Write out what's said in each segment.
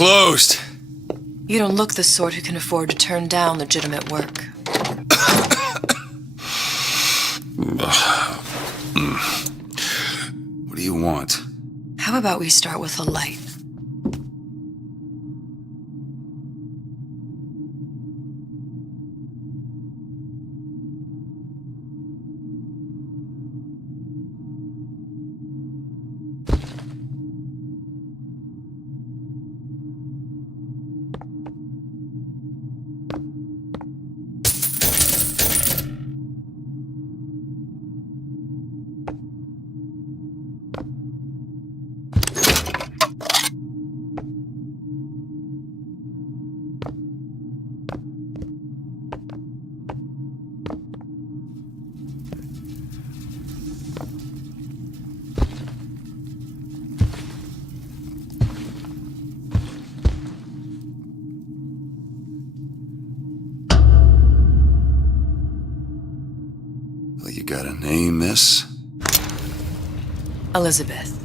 closed. You don't look the sort who can afford to turn down legitimate work. What do you want? How about we start with a light? Well, you got a name, miss? Elizabeth.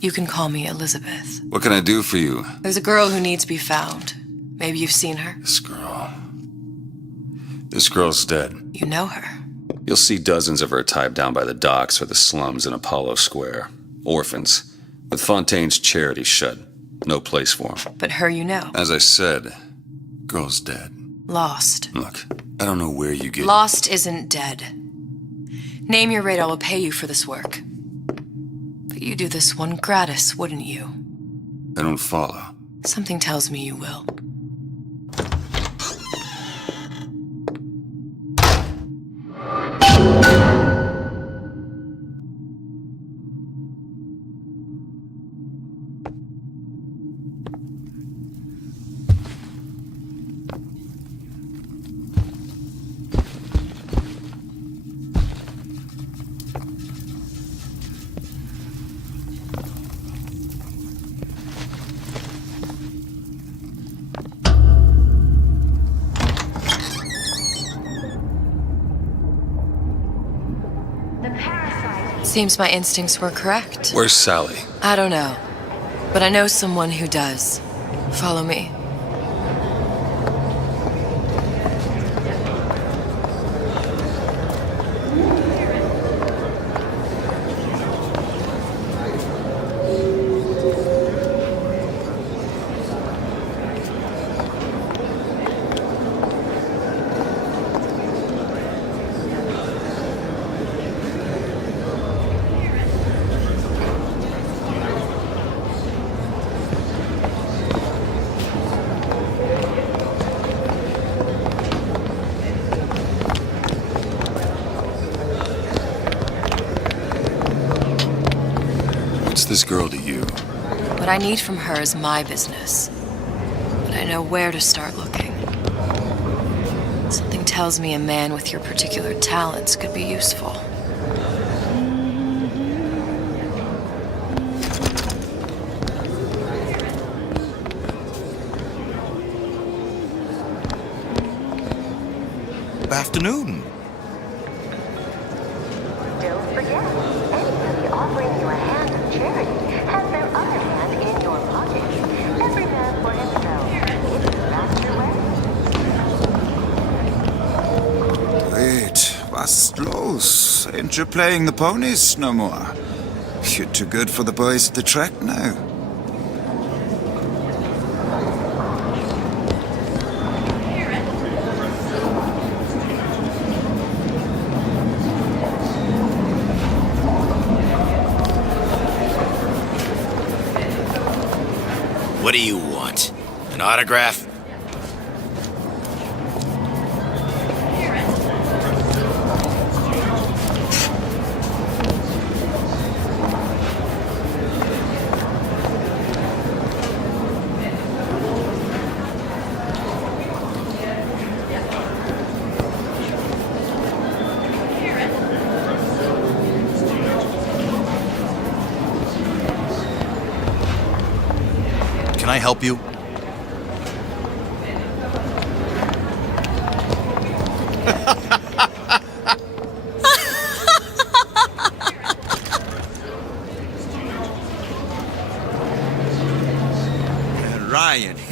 You can call me Elizabeth. What can I do for you? There's a girl who needs to be found. Maybe you've seen her. This girl's dead. You know her. You'll see dozens of her tied down by the docks or the slums in Apollo Square. Orphans, with Fontaine's charity shut. No place for them. But her you know. As I said, girl's dead. Lost. Look, I don't know where you get... Lost isn't dead. Name your rate, I will pay you for this work. But you do this one gratis, wouldn't you? I don't follow. Something tells me you will. Seems my instincts were correct. Where's Sally? I don't know, but I know someone who does. Follow me. What's this girl to you? What I need from her is my business. But I know where to start looking. Something tells me a man with your particular talents could be useful. Good afternoon. Don't forget, anybody offering you a hand of charity has their other hand in your pocket. Every man for himself. If that's your way. Wait, what's los? Ain't you playing the ponies no more? You're too good for the boys at the track now. What do you want? An autograph? Can I help you?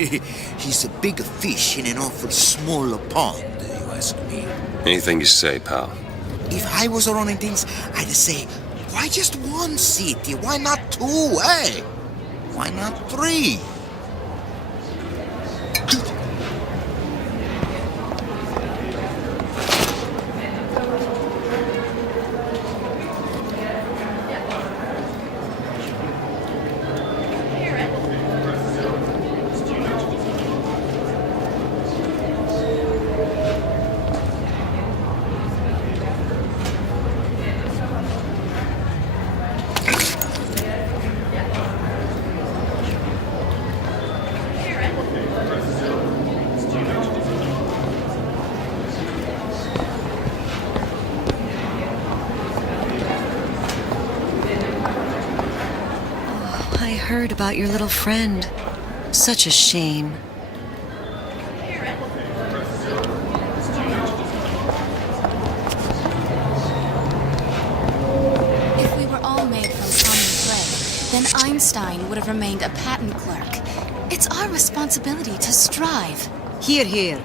He's a bigger fish in an awful smaller pond, you ask me. Anything you say, pal. If I was running things, I'd say, why just one city? Why not two, eh? Why not three? I heard about your little friend. Such a shame. If we were all made from common clay, then Einstein would have remained a patent clerk. It's our responsibility to strive. Here, here.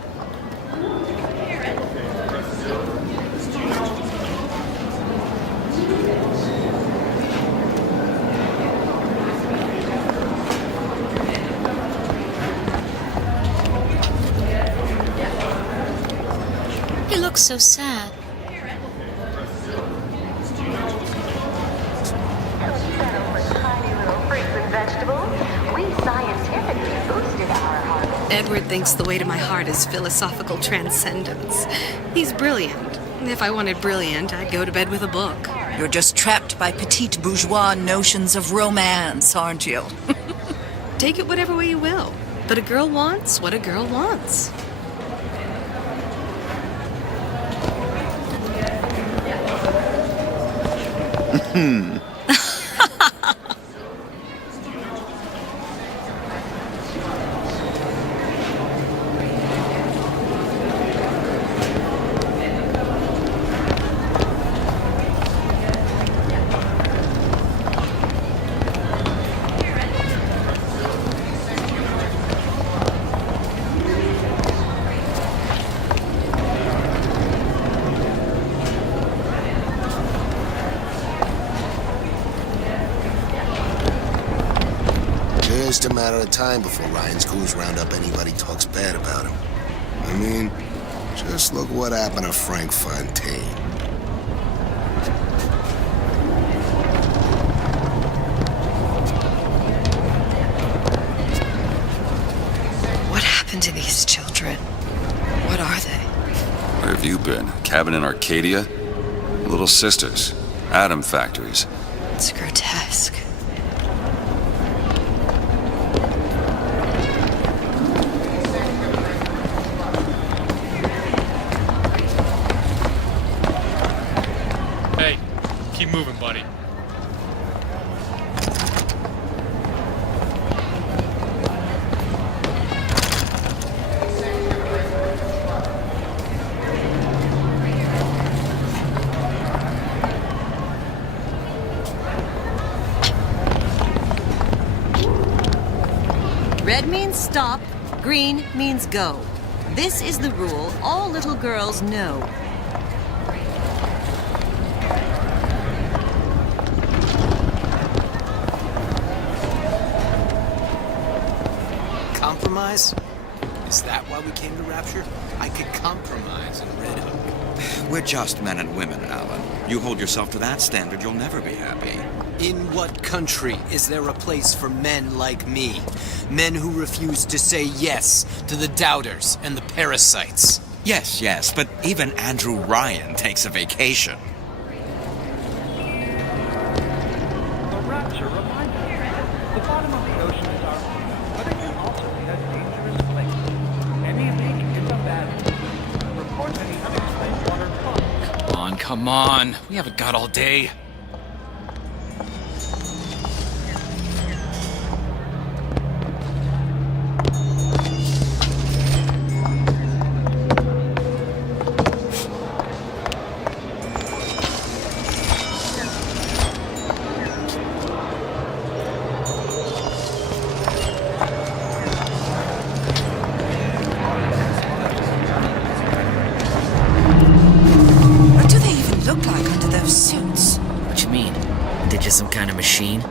He looks so sad. Settle for tiny little fruits and vegetables. We scientifically boosted our harvest. Edward thinks the way to my heart is philosophical transcendence. He's brilliant. If I wanted brilliant, I'd go to bed with a book. You're just trapped by petite bourgeois notions of romance, aren't you? Take it whatever way you will. But a girl wants what a girl wants. Just a matter of time before Ryan's crews round up anybody who talks bad about him. I mean, just look what happened to Frank Fontaine. What happened to these children? What are they? Where have you been? Cabin in Arcadia? Little sisters. Atom factories. It's grotesque. Hey, keep moving, buddy. Red means stop, green means go. This is the rule all little girls know. Compromise? Is that why we came to Rapture? I could compromise in Red Hook. We're just men and women, Alan. You hold yourself to that standard, you'll never be happy. In what country is there a place for men like me? Men who refuse to say yes to the doubters and the parasites. Yes, but even Andrew Ryan takes a vacation. The Rapture reminds us the bottom of the ocean is our home, but it can also be a dangerous place. Any leak is a bad. Report any unexplained water flow. Come on. We haven't got all day. some kind of machine?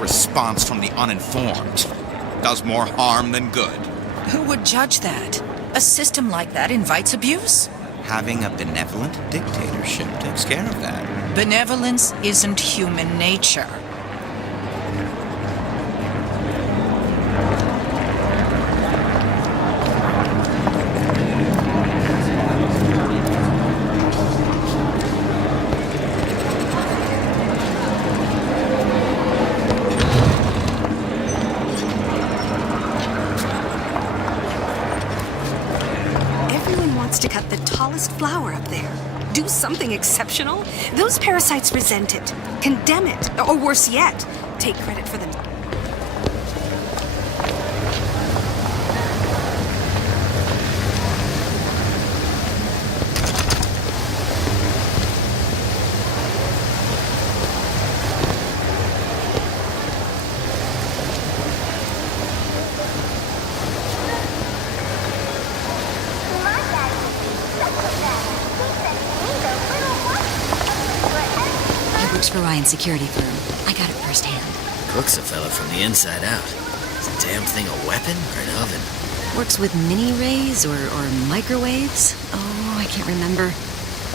Response from the uninformed does more harm than good. Who would judge that? A system like that invites abuse? Having a benevolent dictatorship takes care of that. Benevolence isn't human nature. To cut the tallest flower up there. Do something exceptional. Those parasites resent it, condemn it, or worse yet, take credit for them. For Ryan's security firm. I got it firsthand. Cooks a fella from the inside out. Is the damn thing a weapon or an oven? Works with mini rays or microwaves? Oh, I can't remember.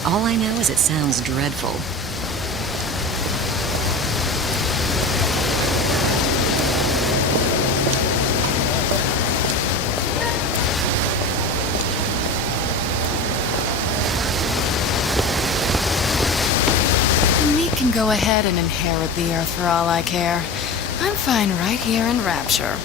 All I know is it sounds dreadful. Go ahead and inherit the earth for all I care. I'm fine right here in Rapture.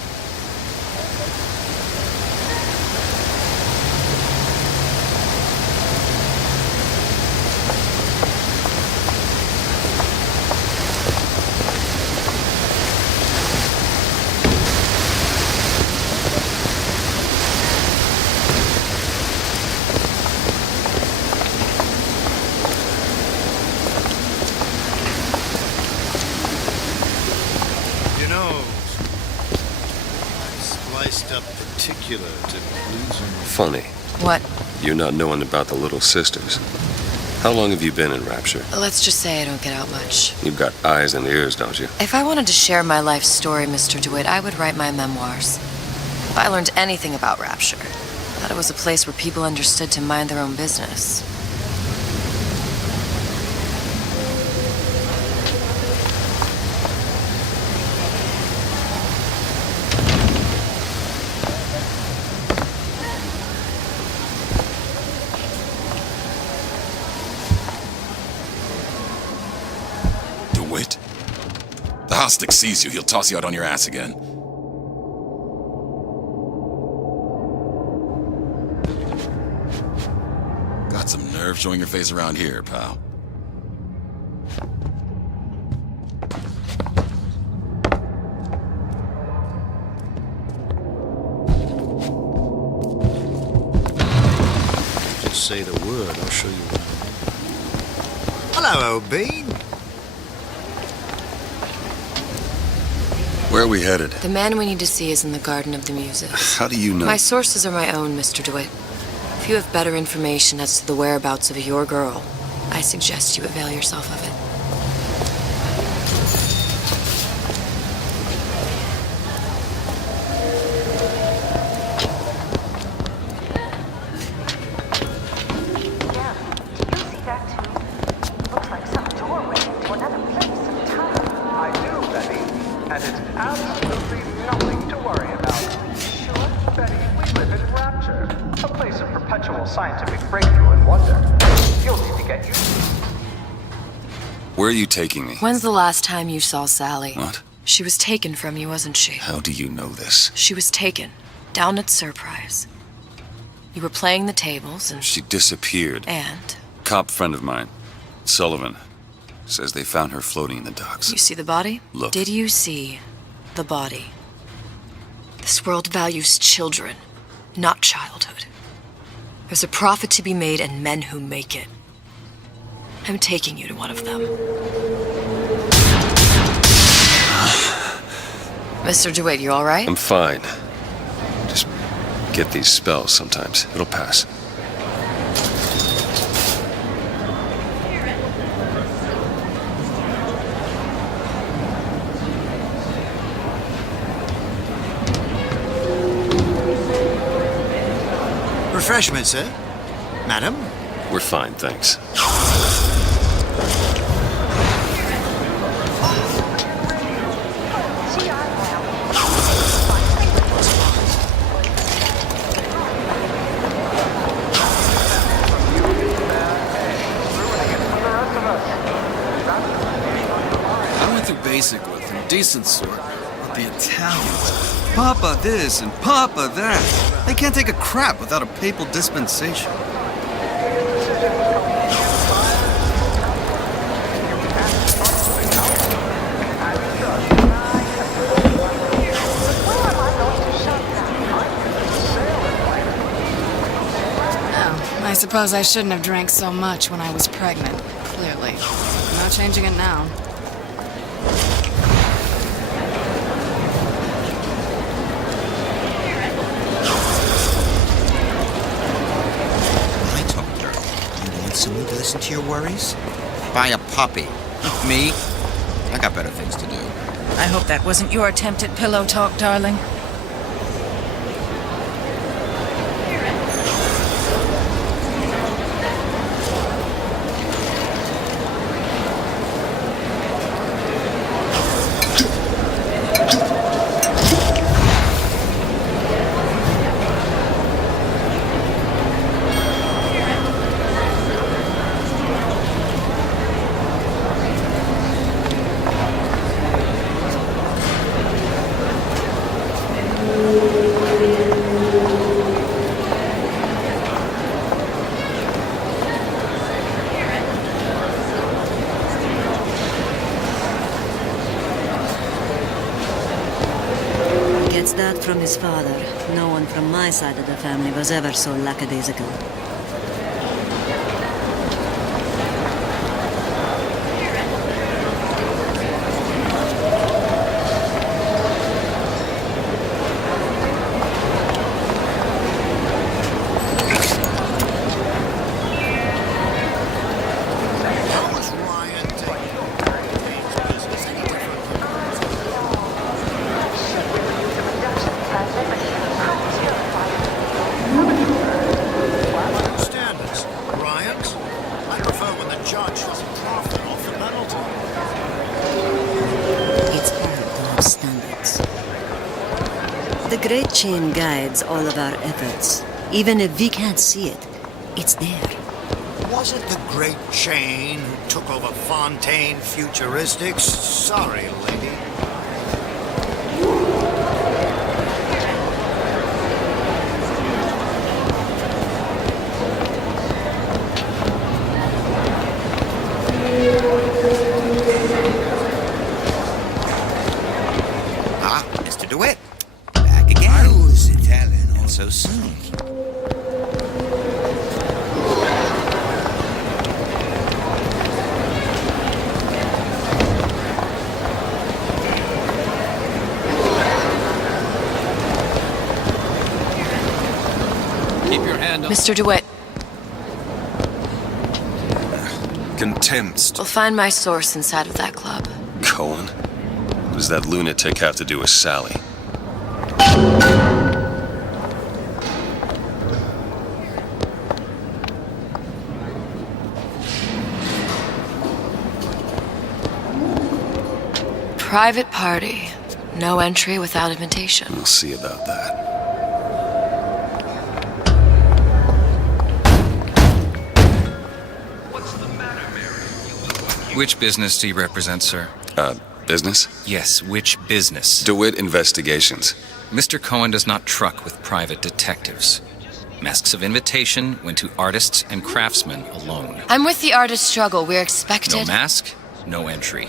Funny. What? You not knowing about the Little Sisters. How long have you been in Rapture? Let's just say I don't get out much. You've got eyes and ears, don't you? If I wanted to share my life story, Mr. DeWitt, I would write my memoirs. If I learned anything about Rapture, I thought it was a place where people understood to mind their own business. The Hostic sees you, he'll toss you out on your ass again. Got some nerve showing your face around here, pal. Just say the word, I'll show you what I mean. Hello, old bean. Where are we headed? The man we need to see is in the Garden of the Muses. How do you know? My sources are my own, Mr. DeWitt. If you have better information as to the whereabouts of your girl, I suggest you avail yourself of it. Where are you taking me? When's the last time you saw Sally? What? She was taken from you, wasn't she? How do you know this? She was taken, down at Surprise. You were playing the tables and... She disappeared. And? Cop friend of mine, Sullivan, says they found her floating in the docks. You see the body? Look. Did you see the body? This world values children, not childhood. There's a profit to be made and men who make it. I'm taking you to one of them. Mr. DeWitt, you all right? I'm fine. Just get these spells sometimes. It'll pass. Refreshment, sir? Madam? We're fine, thanks. I went through basic with them, decent sort, but the Italians, Papa this and Papa that. They can't take a crap without a papal dispensation. I suppose I shouldn't have drank so much when I was pregnant, clearly. No changing it now. I told her, you want someone to listen to your worries? Buy a puppy. Me? I got better things to do. I hope that wasn't your attempt at pillow talk, darling. Gets that from his father. No one from my side of the family was ever so lackadaisical. The Great Chain guides all of our efforts. Even if we can't see it, it's there. Was it the Great Chain who took over Fontaine Futuristics? Sorry, lady. Ah, Mr. DeWitt. Back again. I was Italian, and so soon. Keep your hand up. Mr. DeWitt, Contempt. we'll find my source inside of that club. Cohen? What does that lunatic have to do with Sally? Private party. No entry without invitation. We'll see about that. Which business do you represent, sir? Business? Yes, which business? DeWitt Investigations. Mr. Cohen does not truck with private detectives. Masks of invitation went to artists and craftsmen alone. I'm with the artist struggle. We're expected. No mask, no entry.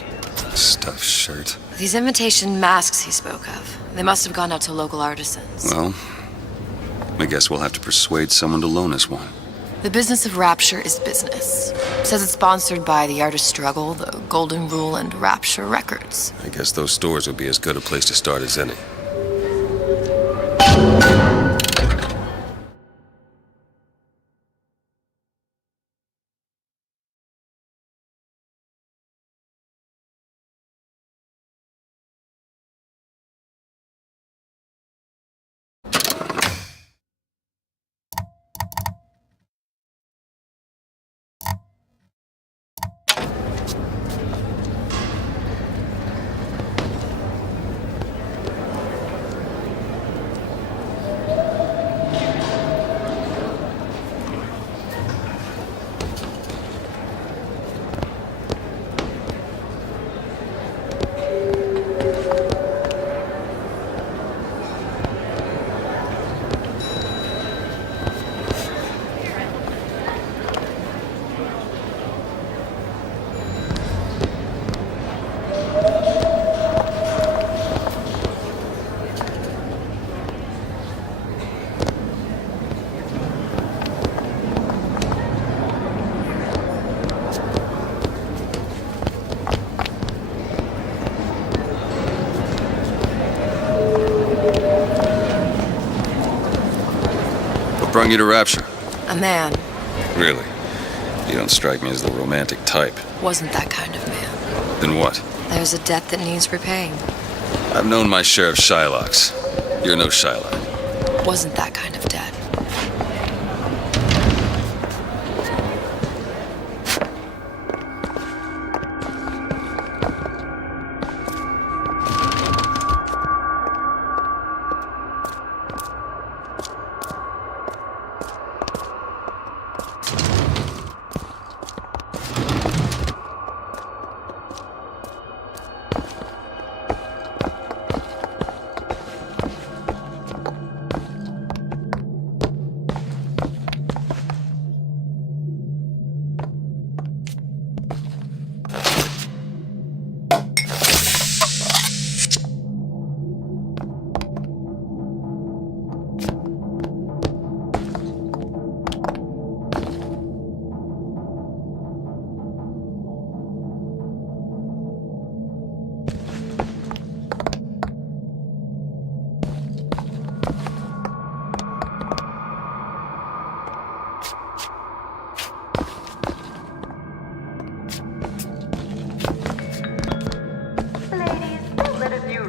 Stuffed shirt. These invitation masks he spoke of, they must have gone out to local artisans. Well, I guess we'll have to persuade someone to loan us one. The business of Rapture is business. Says it's sponsored by the artist struggle, the Golden Rule, and Rapture Records. I guess those stores would be as good a place to start as any. What brought you to Rapture? A man. Really? You don't strike me as the romantic type. Wasn't that kind of man. Then what? There's a debt that needs repaying. I've known my share of Shylocks. You're no Shylock. Wasn't that kind of debt.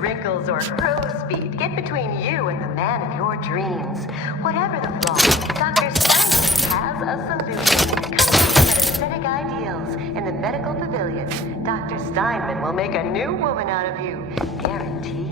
wrinkles or crow's feet get between you and the man of your dreams. Whatever the flaw, Dr. Steinman has a solution. Come to aesthetic ideals in the medical pavilion. Dr. Steinman will make a new woman out of you. Guaranteed.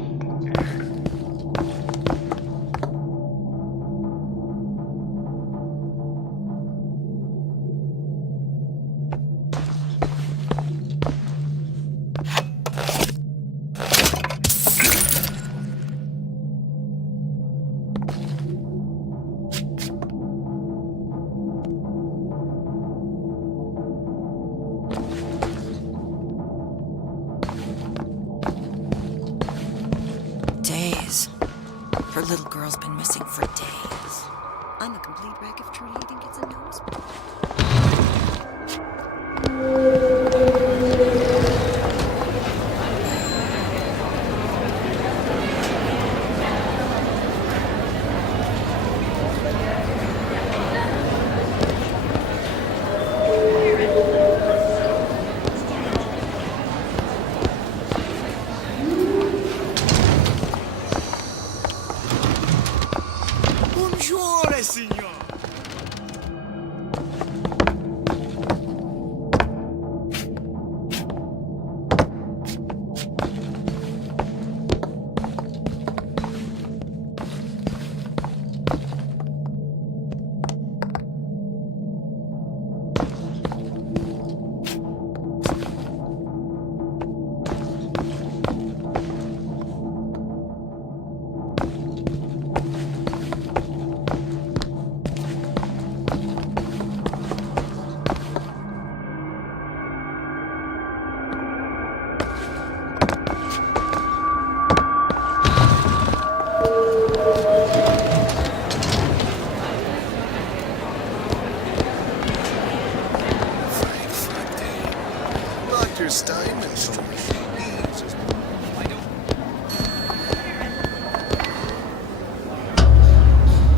Days. Her little girl's been missing for days. I'm a complete wreck if Trudy even gets a nosebleed. Buongiorno, signor.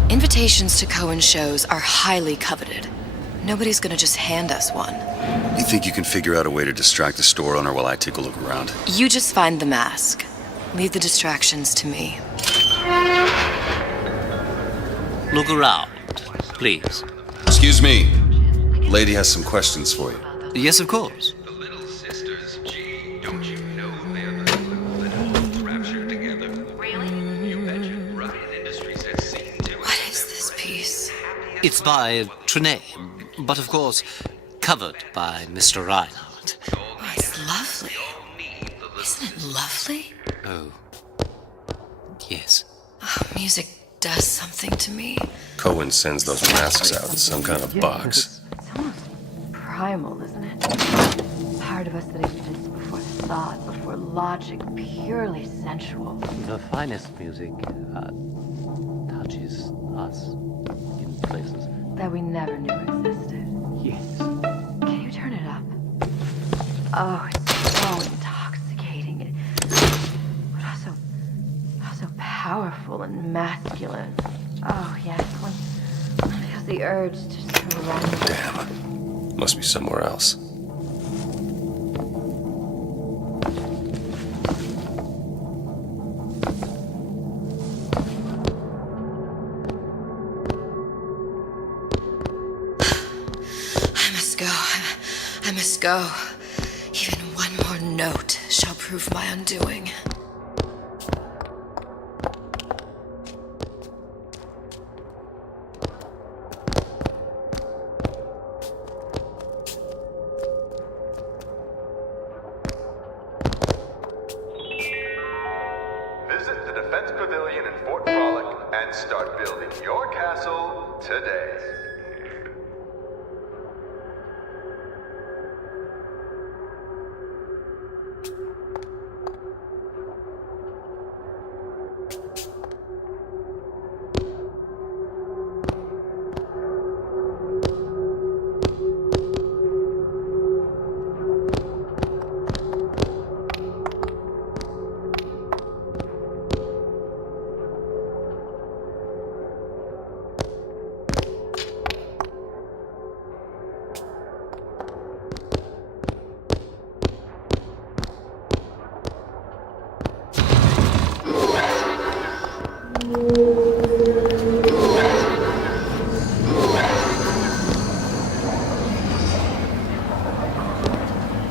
Invitations to Cohen shows are highly coveted. Nobody's gonna just hand us one. You think you can figure out a way to distract the store owner while I take a look around? You just find the mask. Leave the distractions to me. Look around, please. Excuse me. Lady has some questions for you. Yes, of course. What is this piece? It's by Trine, but of course, covered by Mr. Reinhardt. Oh, it's lovely. Isn't it lovely? Oh, yes. Oh, music does something to me. Cohen sends those masks out in some kind of box. It's almost primal, isn't it? Part of us that exists before thought, before logic, purely sensual. The finest music touches us in places that we never knew existed. Yes. Can you turn it up? Oh, it's so intoxicating. But also powerful and masculine. Oh, yes, one feels the urge to surrender. Damn. Must be somewhere else. I must go. Even one more note shall prove my undoing. Visit the Defense Pavilion in Fort Frolic and start building your castle today.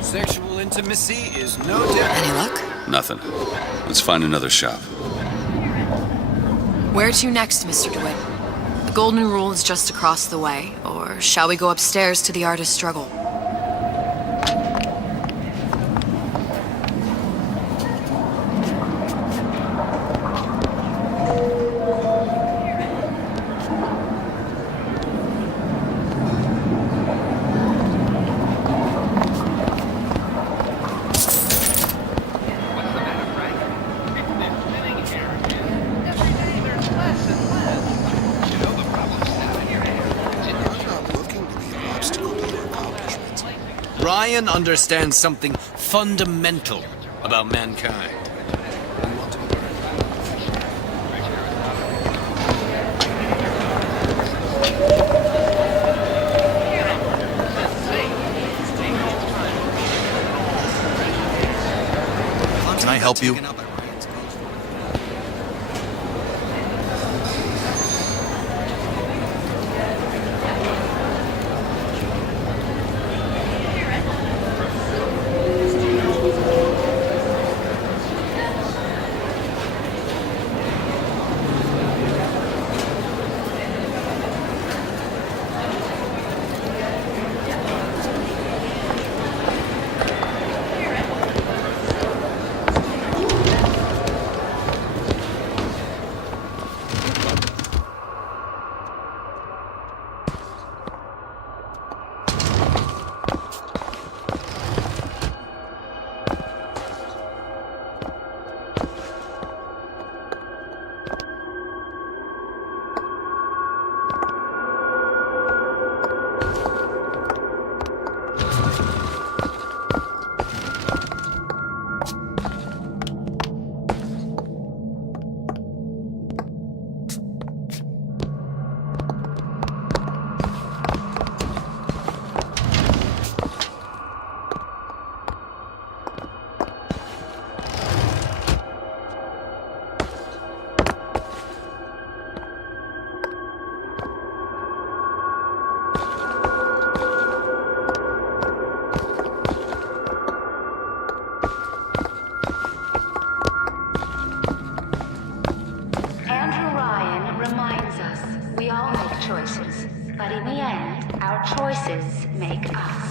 Sexual intimacy is no different. Any luck? Nothing. Let's find another shop. Where to next, Mr. DeWitt? The Golden Rule is just across the way, or shall we go upstairs to the artist's struggle? Ryan understands something fundamental about mankind. Can I help you? choices make us.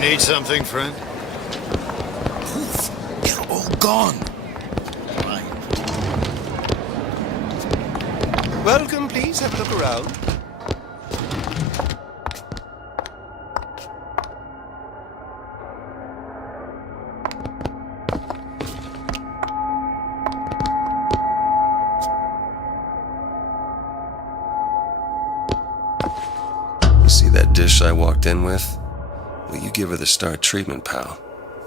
Need something, friend? Poof! They're all gone. Welcome, please. Have a look around. You see that dish I walked in with? Well, you give her the star treatment, pal.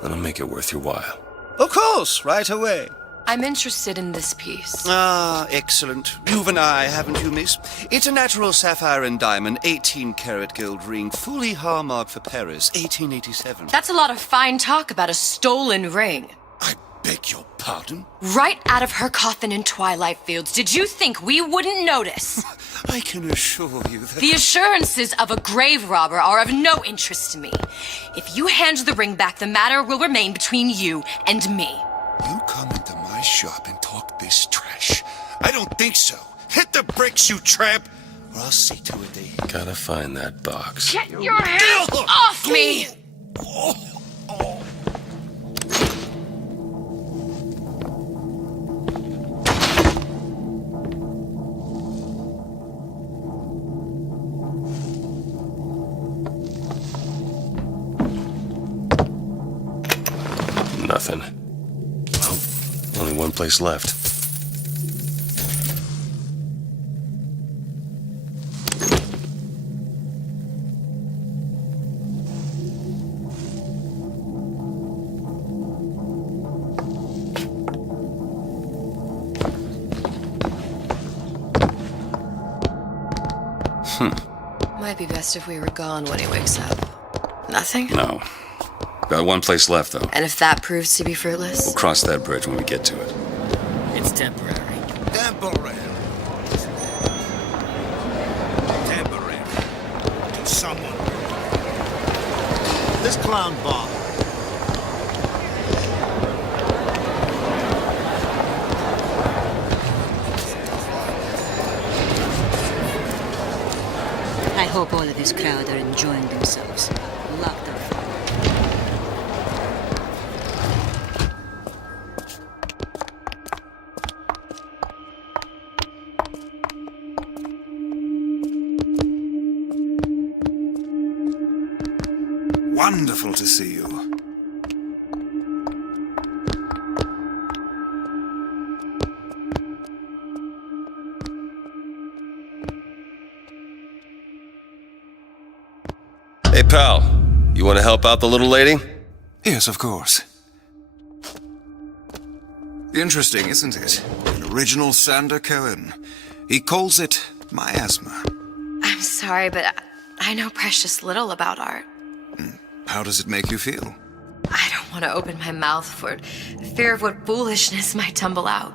That'll make it worth your while. Of course, right away. I'm interested in this piece. Ah, excellent. You've an eye, haven't you, miss? It's a natural sapphire and diamond, 18-karat gold ring, fully hallmarked for Paris, 1887. That's a lot of fine talk about a stolen ring. Beg your pardon? Right out of her coffin in Twilight Fields. Did you think we wouldn't notice? I can assure you that... The assurances of a grave robber are of no interest to me. If you hand the ring back, the matter will remain between you and me. You come into my shop and talk this trash? I don't think so. Hit the bricks, you tramp, or I'll see to it they... Gotta find that box. Get your hands off me! Nothing. Well, only one place left. Might be best if we were gone when he wakes up. Nothing? No. Got one place left, though. And if that proves to be fruitless? We'll cross that bridge when we get to it. It's temporary. Temporary. Temporary. To someone. This clown Bob. I hope all of this crowd are enjoying themselves. Lock them. Wonderful to see you. Hey, pal. You want to help out the little lady? Yes, of course. Interesting, isn't it? An original Sander Cohen. He calls it miasma. I'm sorry, but I know precious little about art. How does it make you feel? I don't want to open my mouth for fear of what foolishness might tumble out.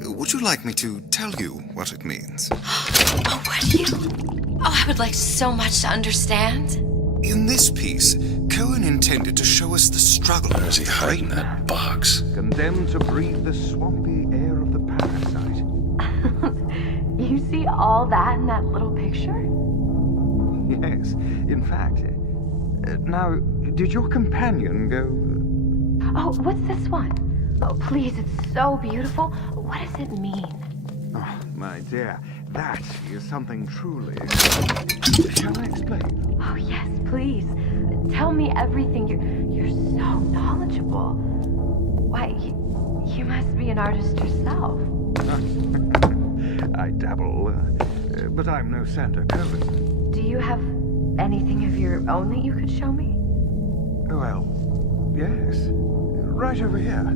Would you like me to tell you what it means? Oh, would you? Oh, I would like so much to understand. In this piece, Cohen intended to show us the struggle. Where is he hiding that box? Condemned to breathe the swampy air of the parasite. You see all that in that little picture? Yes, in fact. Now, did your companion go... Oh, what's this one? Oh, please, it's so beautiful. What does it mean? Oh, my dear, that is something truly... Shall I explain? Oh, yes, please. Tell me everything. You're so knowledgeable. Why, you must be an artist yourself. I dabble, but I'm no Sander Cohen. Do you have anything of your own that you could show me? Well, yes. Right over here.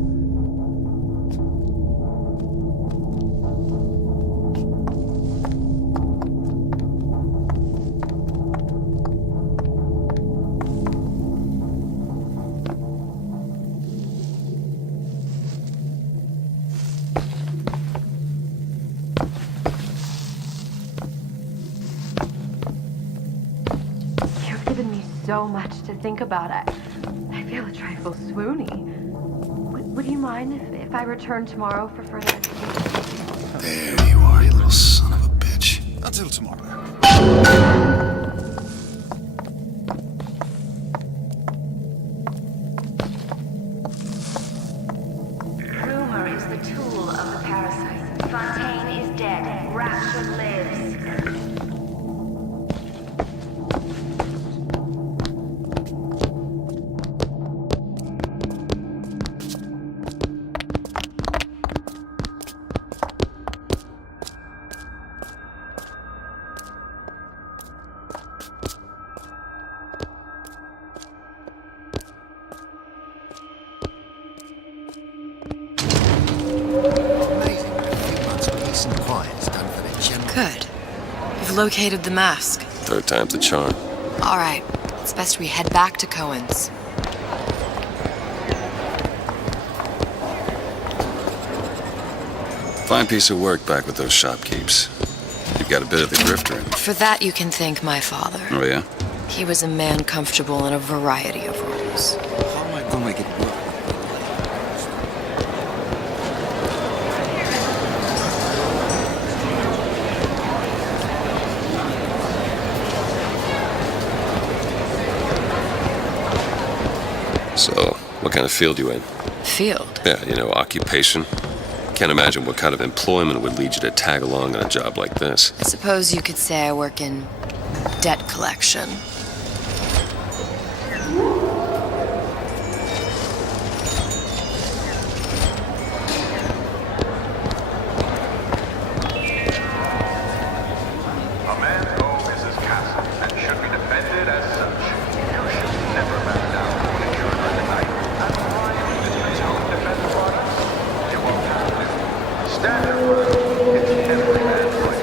So much to think about. I feel a trifle swoony. Would you mind if I return tomorrow for further education? There you are, you little son of a bitch. Until tomorrow. Rumor is the tool of the parasite. Fontaine is dead. Rapture lives. Good. You've located the mask. Third time's the charm. All right. It's best we head back to Cohen's. Fine piece of work back with those shopkeepers. You've got a bit of the grifter in you. For that, you can thank my father. Oh, yeah? He was a man comfortable in a variety of roles. How am I gonna make it work? So, what kind of field you in? Field? Yeah, you know, occupation. Can't imagine what kind of employment would lead you to tag along on a job like this. I suppose you could say I work in debt collection. A man's home is his castle and should be defended as such. You should never back down when it's your turn tonight. And why did you defend the product? You won't have to. Stand up for it. It's every man's right.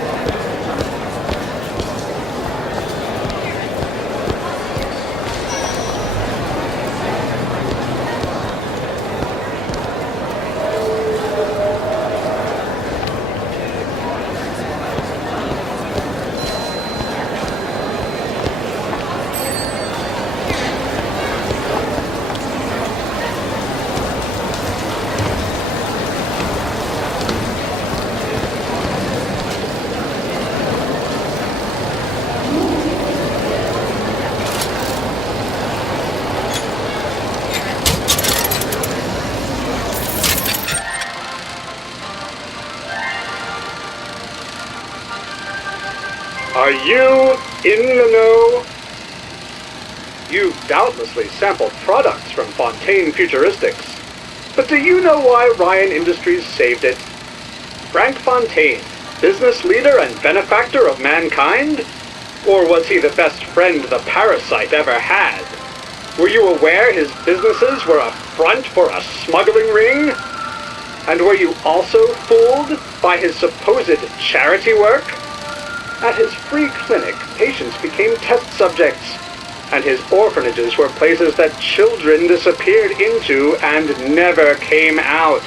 Are you in the know? You've doubtlessly sampled products from Fontaine Futuristics. But do you know why Ryan Industries saved it? Frank Fontaine, business leader and benefactor of mankind? Or was he the best friend the parasite ever had? Were you aware his businesses were a front for a smuggling ring? And were you also fooled by his supposed charity work? At his free clinic, patients became test subjects, and his orphanages were places that children disappeared into and never came out.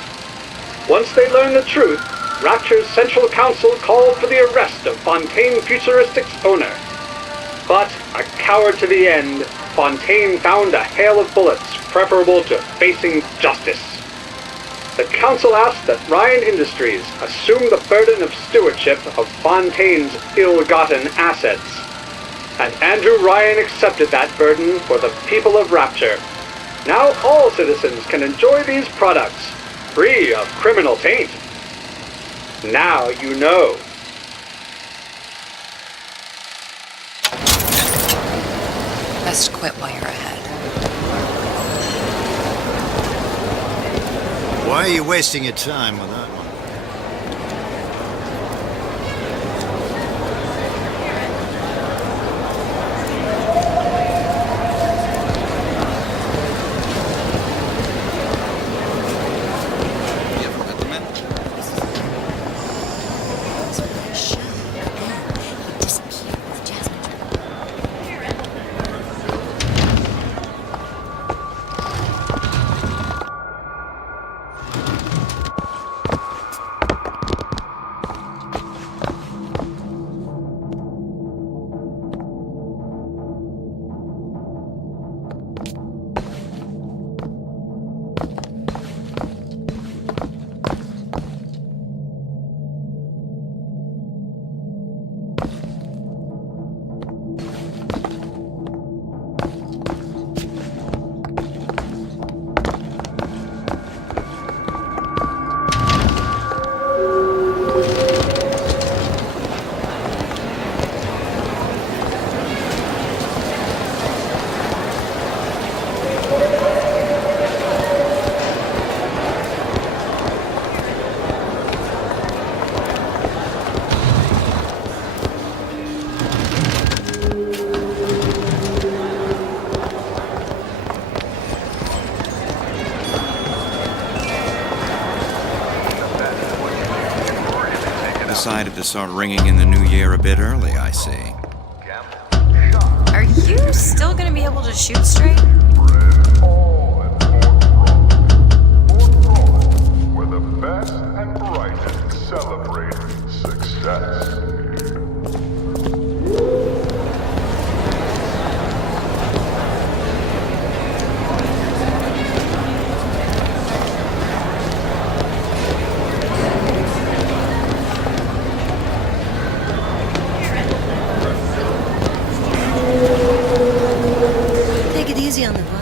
Once they learned the truth, Rapture's Central Council called for the arrest of Fontaine Futuristics' owner. But, a coward to the end, Fontaine found a hail of bullets preferable to facing justice. The council asked that Ryan Industries assume the burden of stewardship of Fontaine's ill-gotten assets. And Andrew Ryan accepted that burden for the people of Rapture. Now all citizens can enjoy these products, free of criminal taint. Now you know. Best quit while you're ahead. Why are you wasting your time with that one? Decided to start ringing in the new year a bit early, I see. Are you still gonna be able to shoot straight? Where the best and brightest celebrate success. Take it easy on the vine.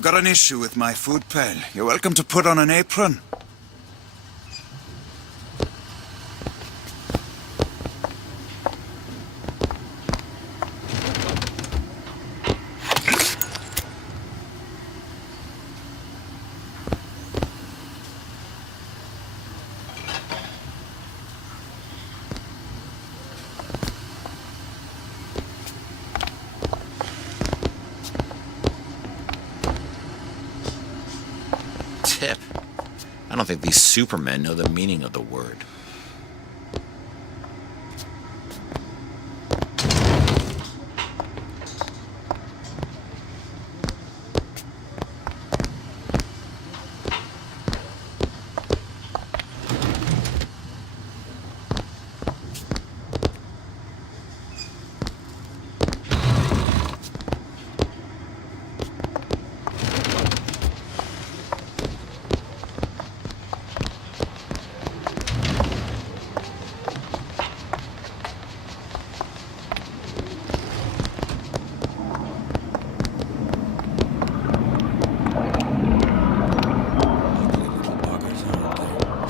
you got an issue with my food pail, you're welcome to put on an apron. Tip. I don't think these supermen know the meaning of the word.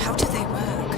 How do they work?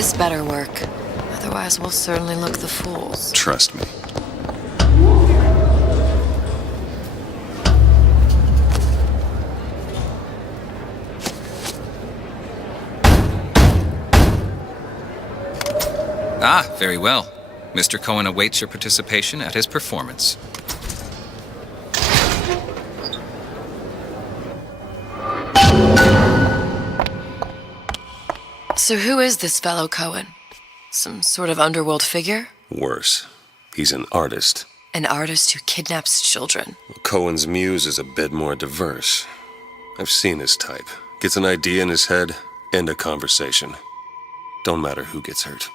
This better work. Otherwise, we'll certainly look the fools. Trust me. Ah, very well. Mr. Cohen awaits your participation at his performance. So who is this fellow Cohen? Some sort of underworld figure? Worse. He's an artist. An artist who kidnaps children. Cohen's muse is a bit more diverse. I've seen his type. Gets an idea in his head, end a conversation. Don't matter who gets hurt.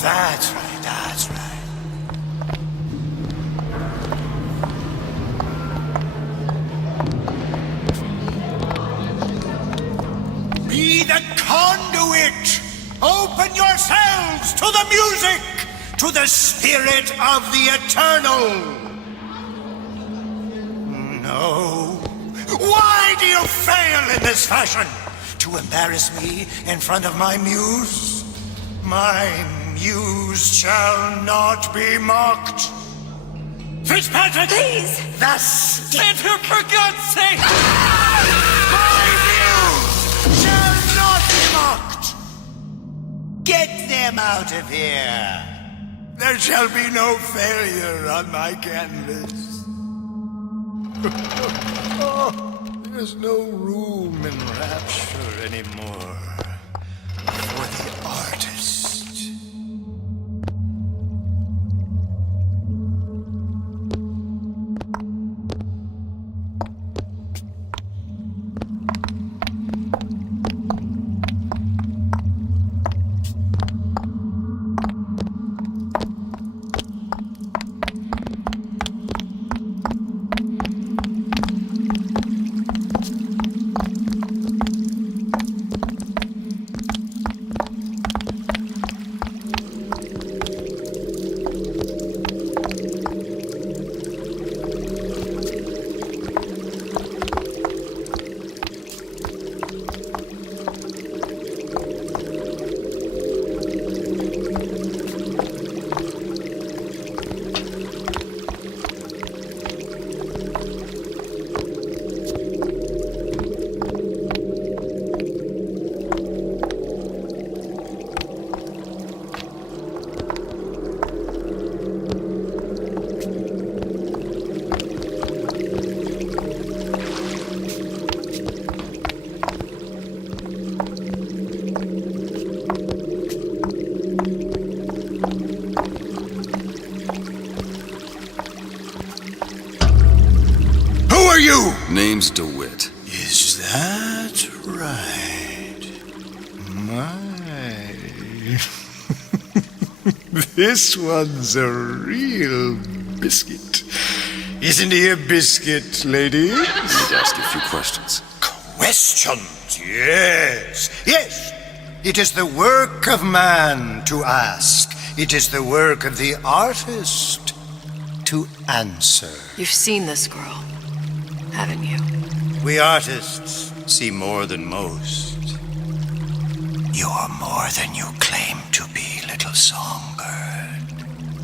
That's right, that's right. Be the conduit! Open yourselves to the music, to the spirit of the eternal! No, Why do you fail in this fashion? To embarrass me in front of my muse? My muse shall not be mocked. Fitzpatrick! Please! Thus, for God's sake! My muse shall not be mocked! Get them out of here! There shall be no failure on my canvas. Oh, there's no room in rapture anymore for the artist. Name's DeWitt. Is that right? My. This one's a real biscuit. Isn't he a biscuit, lady? I need to ask you a few questions. Questions, yes. Yes. It is the work of man to ask. It is the work of the artist to answer. You've seen this girl, haven't you? We artists see more than most. You're more than you claim to be, little songbird.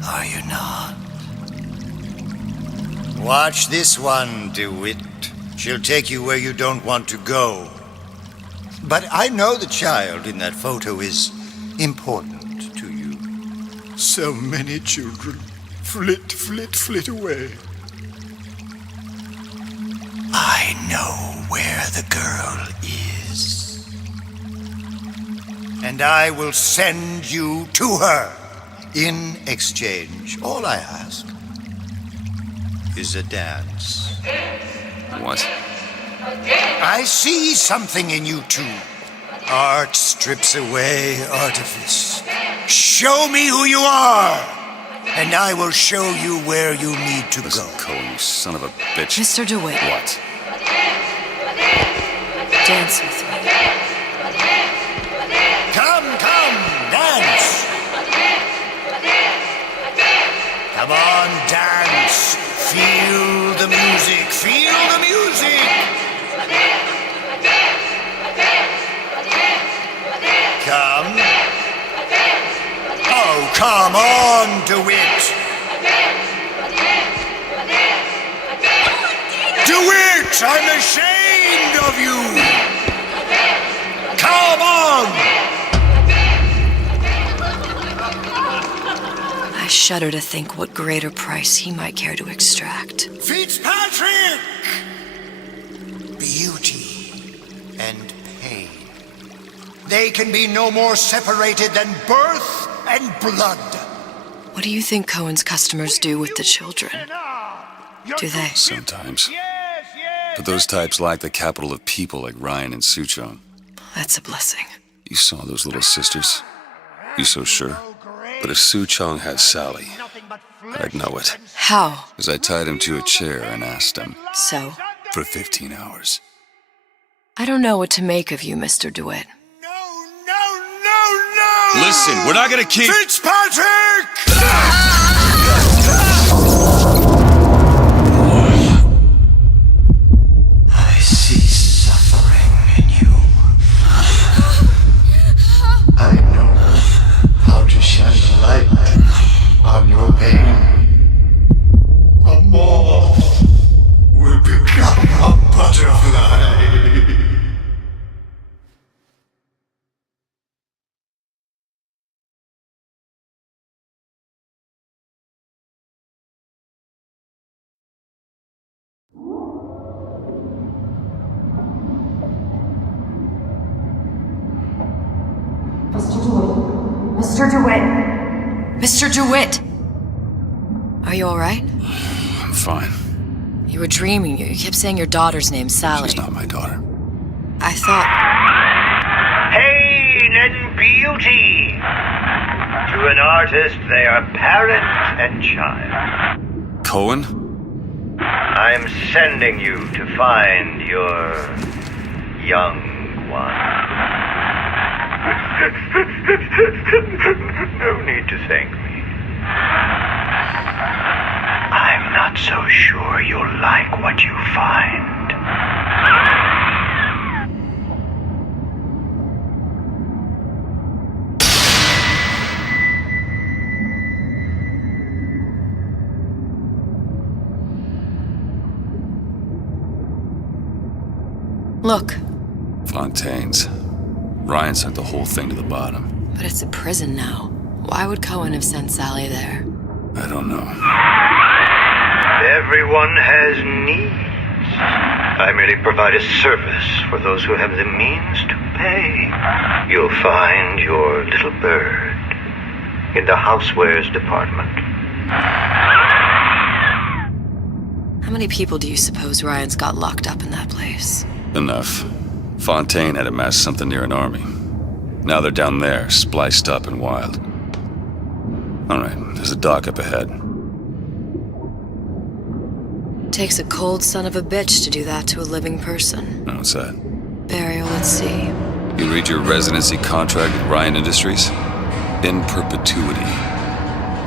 Are you not? Watch this one, DeWitt. She'll take you where you don't want to go. But I know the child in that photo is important to you. So many children flit, flit, flit away. I know where the girl is. And I will send you to her. In exchange, all I ask is a dance. What? I see something in you two. Art strips away artifice. Show me who you are, and I will show you where you need to Listen, go. Cole, you son of a bitch. Mr. DeWitt. What? Dance with me. Come, dance. Come on, dance. Feel the music, feel the music. Come. Oh, come on, DeWitt. DeWitt, I'm ashamed of you. Come on. I shudder to think what greater price he might care to extract. Fitzpatrick! Beauty and pain. They can be no more separated than birth and blood. What do you think Cohen's customers do with the children? Do they? Sometimes. But those types lack the capital of people like Ryan and Suchong. That's a blessing. You saw those little sisters? You so sure? But if Suchong had Sally, I'd know it. How? As I tied him to a chair and asked him. So? For 15 hours. I don't know what to make of you, Mr. DeWitt. No! Listen, we're not gonna keep... Fitzpatrick! I Mr. DeWitt! Mr. DeWitt! Are you alright? I'm fine. You were dreaming. You kept saying your daughter's name, Sally. She's not my daughter. I thought... Pain and beauty! To an artist, they are parent and child. Cohen? I'm sending you to find your young one. No need to thank me. I'm not so sure you'll like what you find. Look. Fontaine's. Ryan sent the whole thing to the bottom. But it's a prison now. Why would Cohen have sent Sally there? I don't know. Everyone has needs. I merely provide a service for those who have the means to pay. You'll find your little bird in the housewares department. How many people do you suppose Ryan's got locked up in that place? Enough. Fontaine had amassed something near an army. Now they're down there, spliced up and wild. Alright, there's a dock up ahead. Takes a cold son of a bitch to do that to a living person. What's that? Burial at sea. You read your residency contract with Ryan Industries? In perpetuity,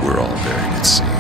we're all buried at sea.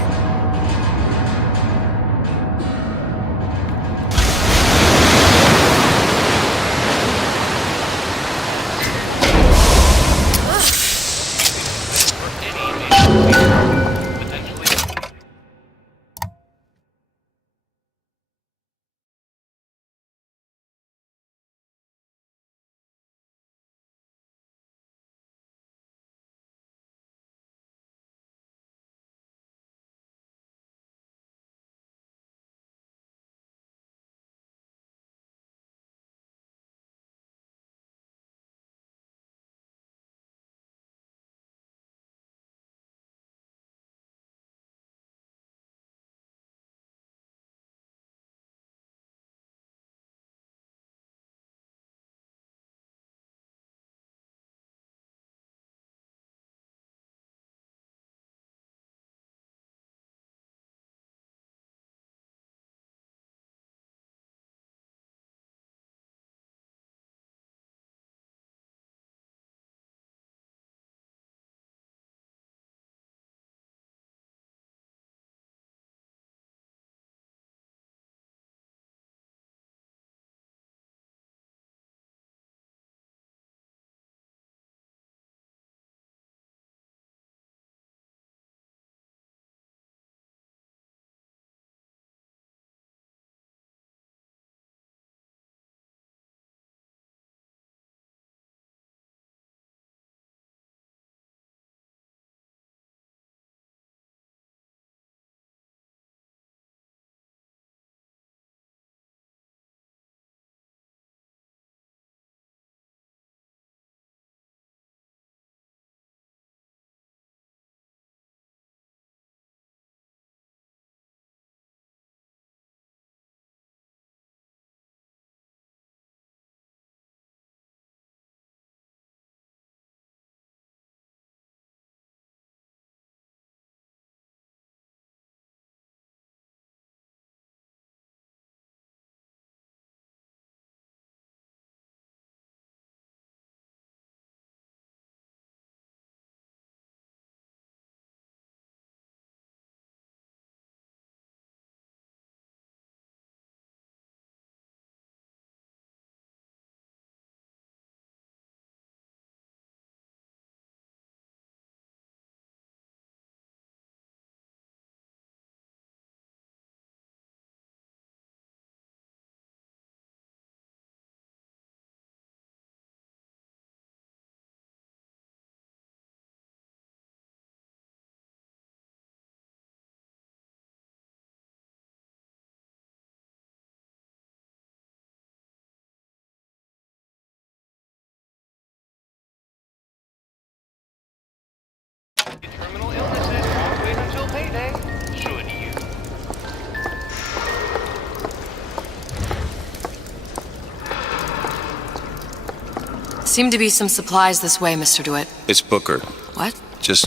seem to be some supplies this way, Mr. DeWitt. It's Booker. What? Just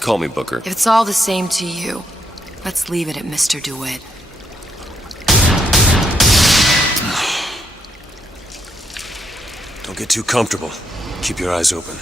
call me Booker. If it's all the same to you, let's leave it at Mr. DeWitt. Don't get too comfortable. Keep your eyes open.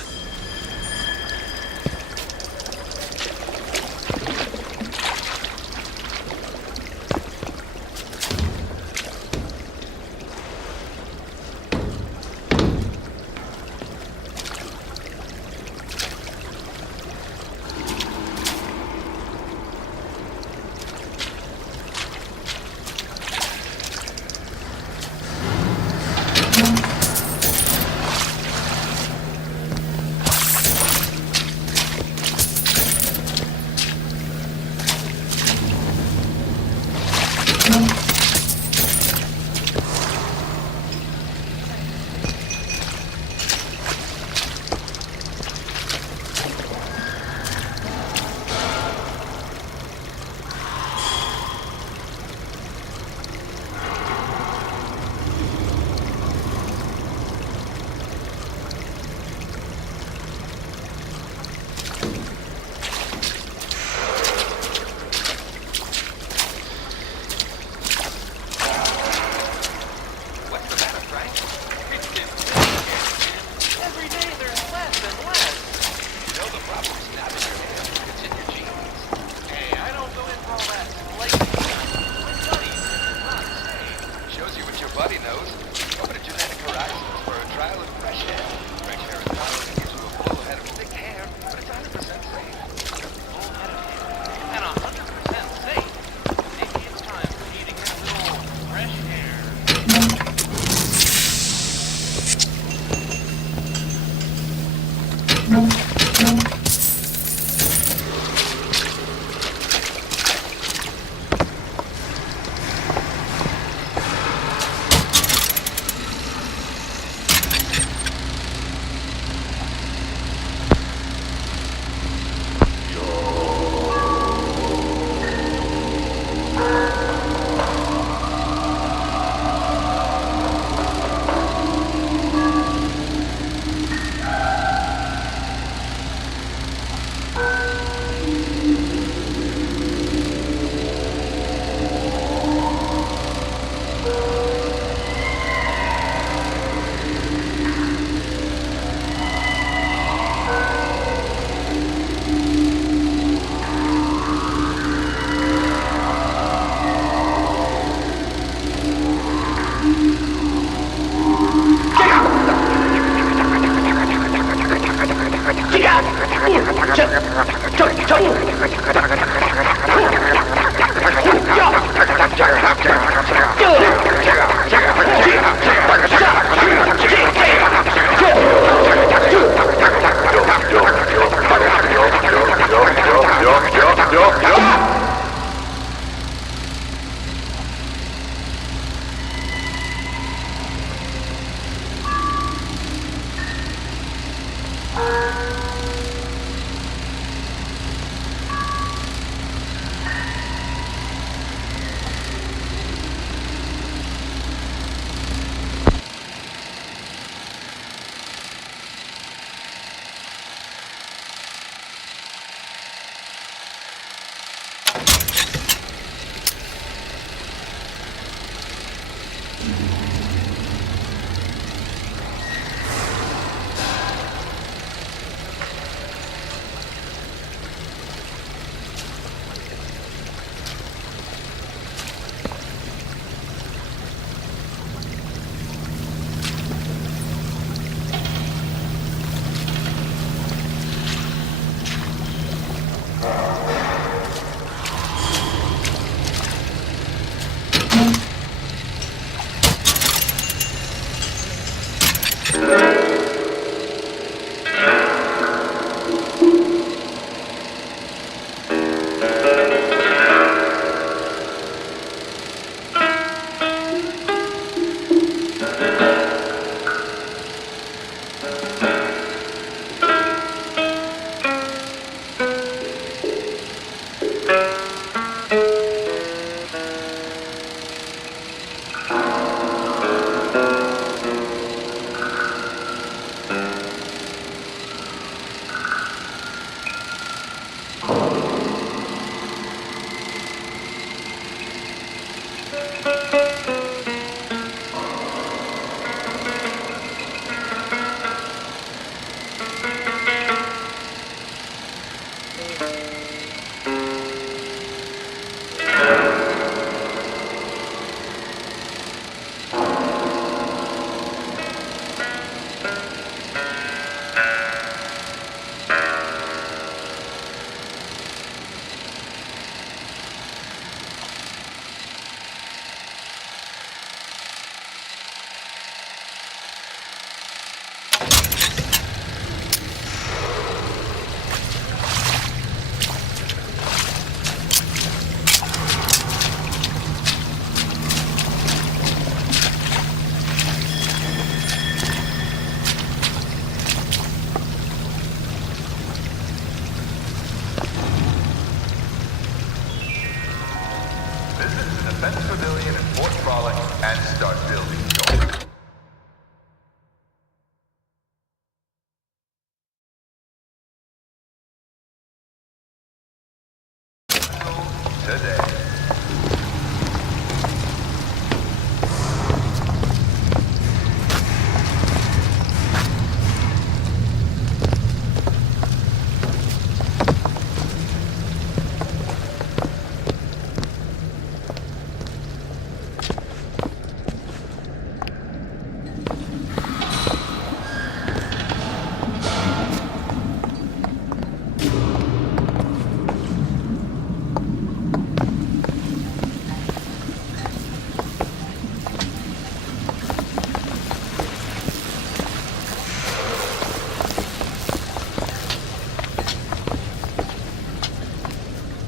today.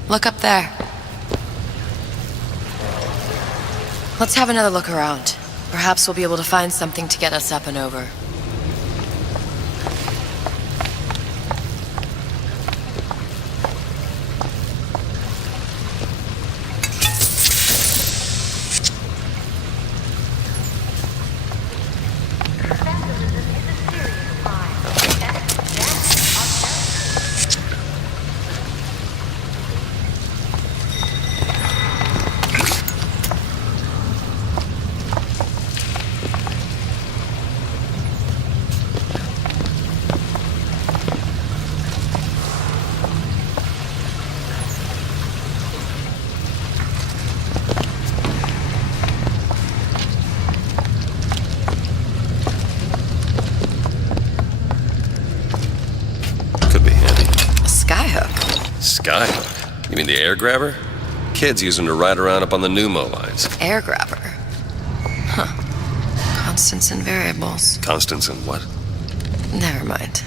Look up there. Let's have another look around. Perhaps we'll be able to find something to get us up and over. Skyhook? You mean the air grabber? Kids use them to ride around up on the pneumo lines. Air grabber? Huh. Constants and variables. Constants and what? Never mind.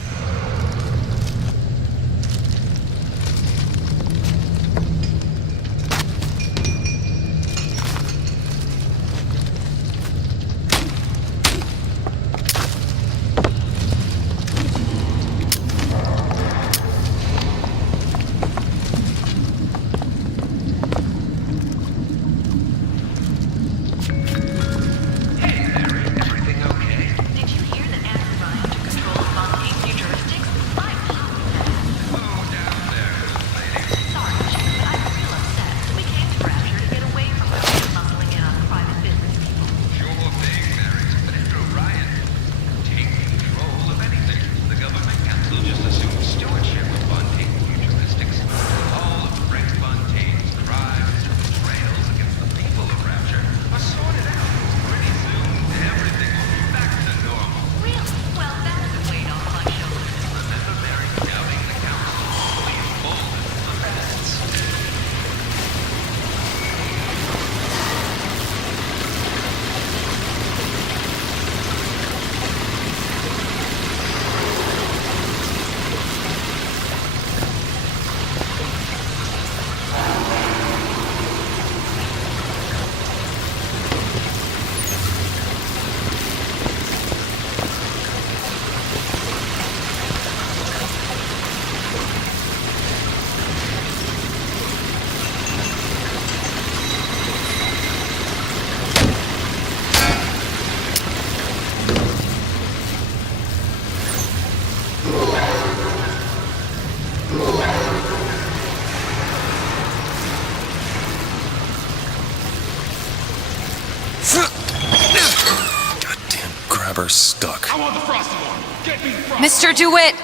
Stuck. I want the frosty one. Get me frosty. Mr. DeWitt!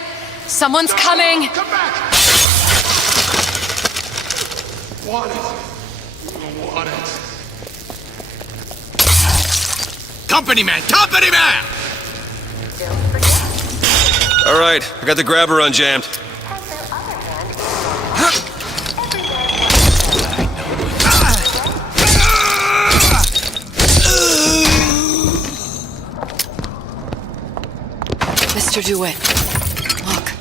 Someone's coming! Come back! Want it. Want it. Company man! Company man! All right, I got the grabber unjammed. Mr. DeWitt, look.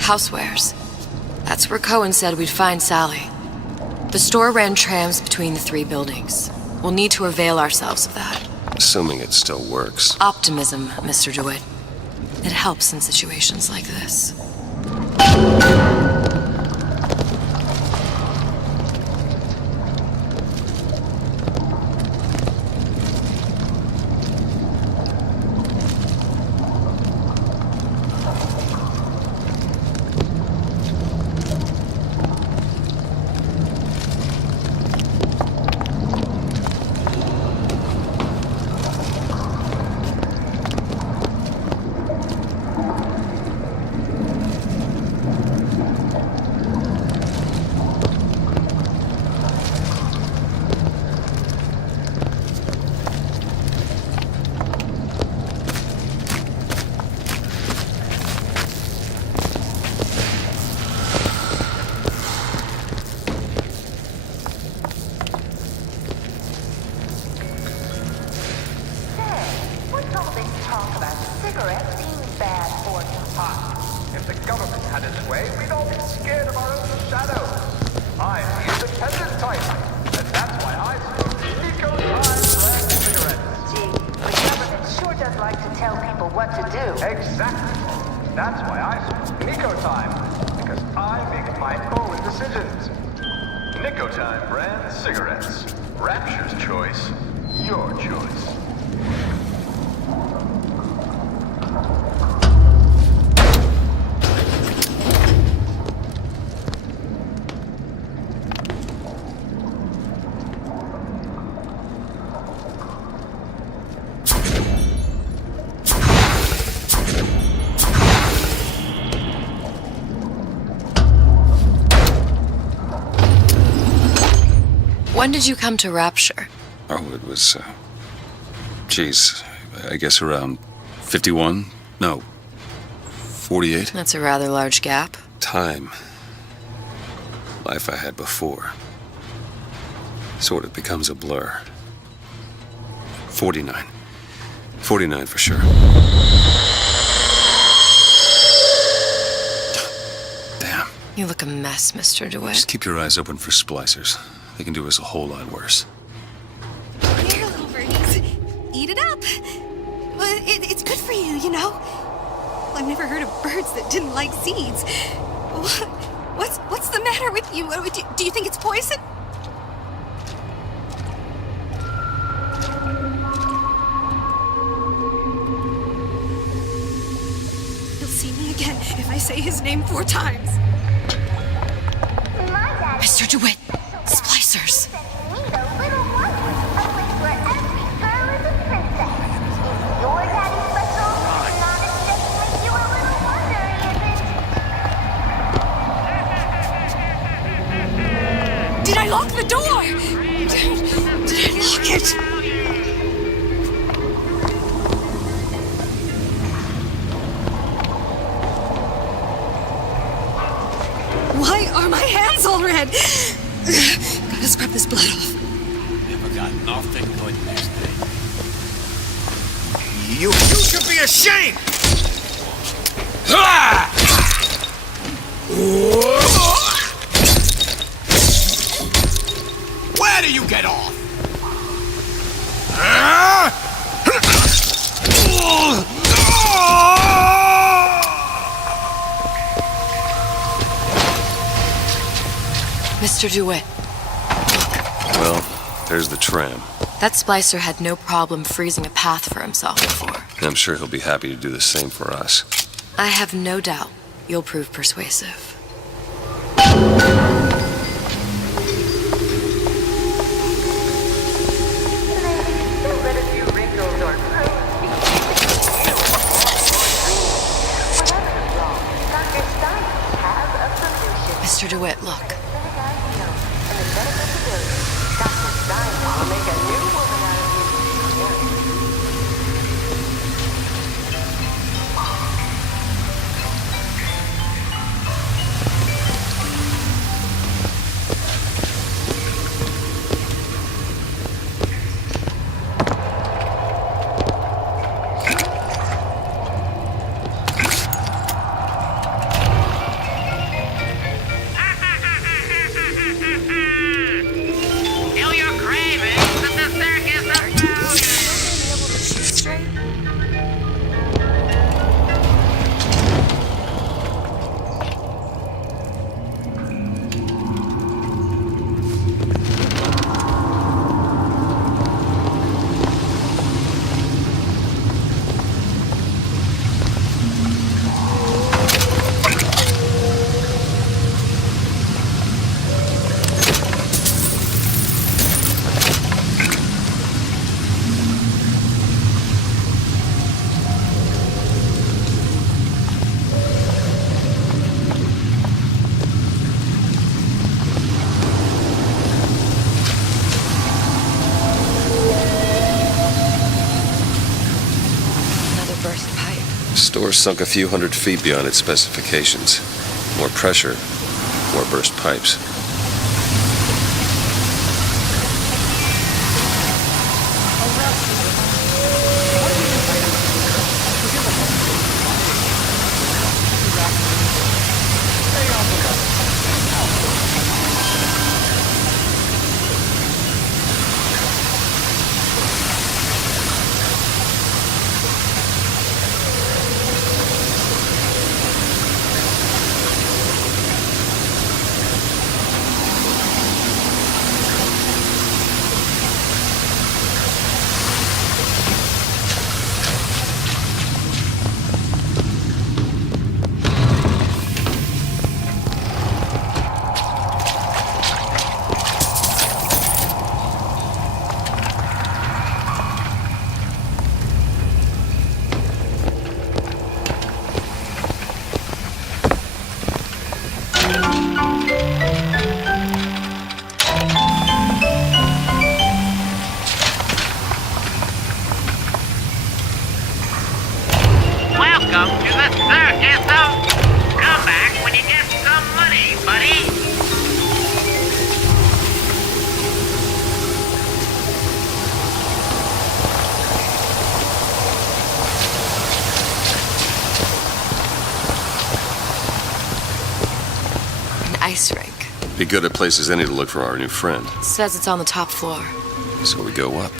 Housewares. That's where Cohen said we'd find Sally. The store ran trams between the three buildings. We'll need to avail ourselves of that. Assuming it still works. Optimism, Mr. DeWitt. It helps in situations like this. That's why I smoke Nico Time, because I make my own decisions. Nico Time brand cigarettes. Rapture's choice. Your choice. When did you come to Rapture? Oh, it was, geez, I guess around 51? No, 48? That's a rather large gap. Time. Life I had before. Sort of becomes a blur. 49. 49 for sure. Damn. You look a mess, Mr. DeWitt. Just keep your eyes open for splicers. They can do us a whole lot worse. Here, little birdies. Eat it up. Well, it's good for you, you know. I've never heard of birds that didn't like seeds. What's the matter with you? Do you think it's poison? He'll see me again if I say his name 4 times. Mr. DeWitt, splicers. Did I lock the door? Did I lock it? Why are my hands all red? Gotta scrub this blood off. Never got nothing good this day. You should be ashamed! Where do you get off? Mr. DeWitt, Well, there's the tram. that splicer had no problem freezing a path for himself before. I'm sure he'll be happy to do the same for us. I have no doubt you'll prove persuasive. Mr. DeWitt, look. Store sunk a few hundred feet beyond its specifications. More pressure, more burst pipes. Be good at places any to look for our new friend. Says it's on the top floor. So we go up.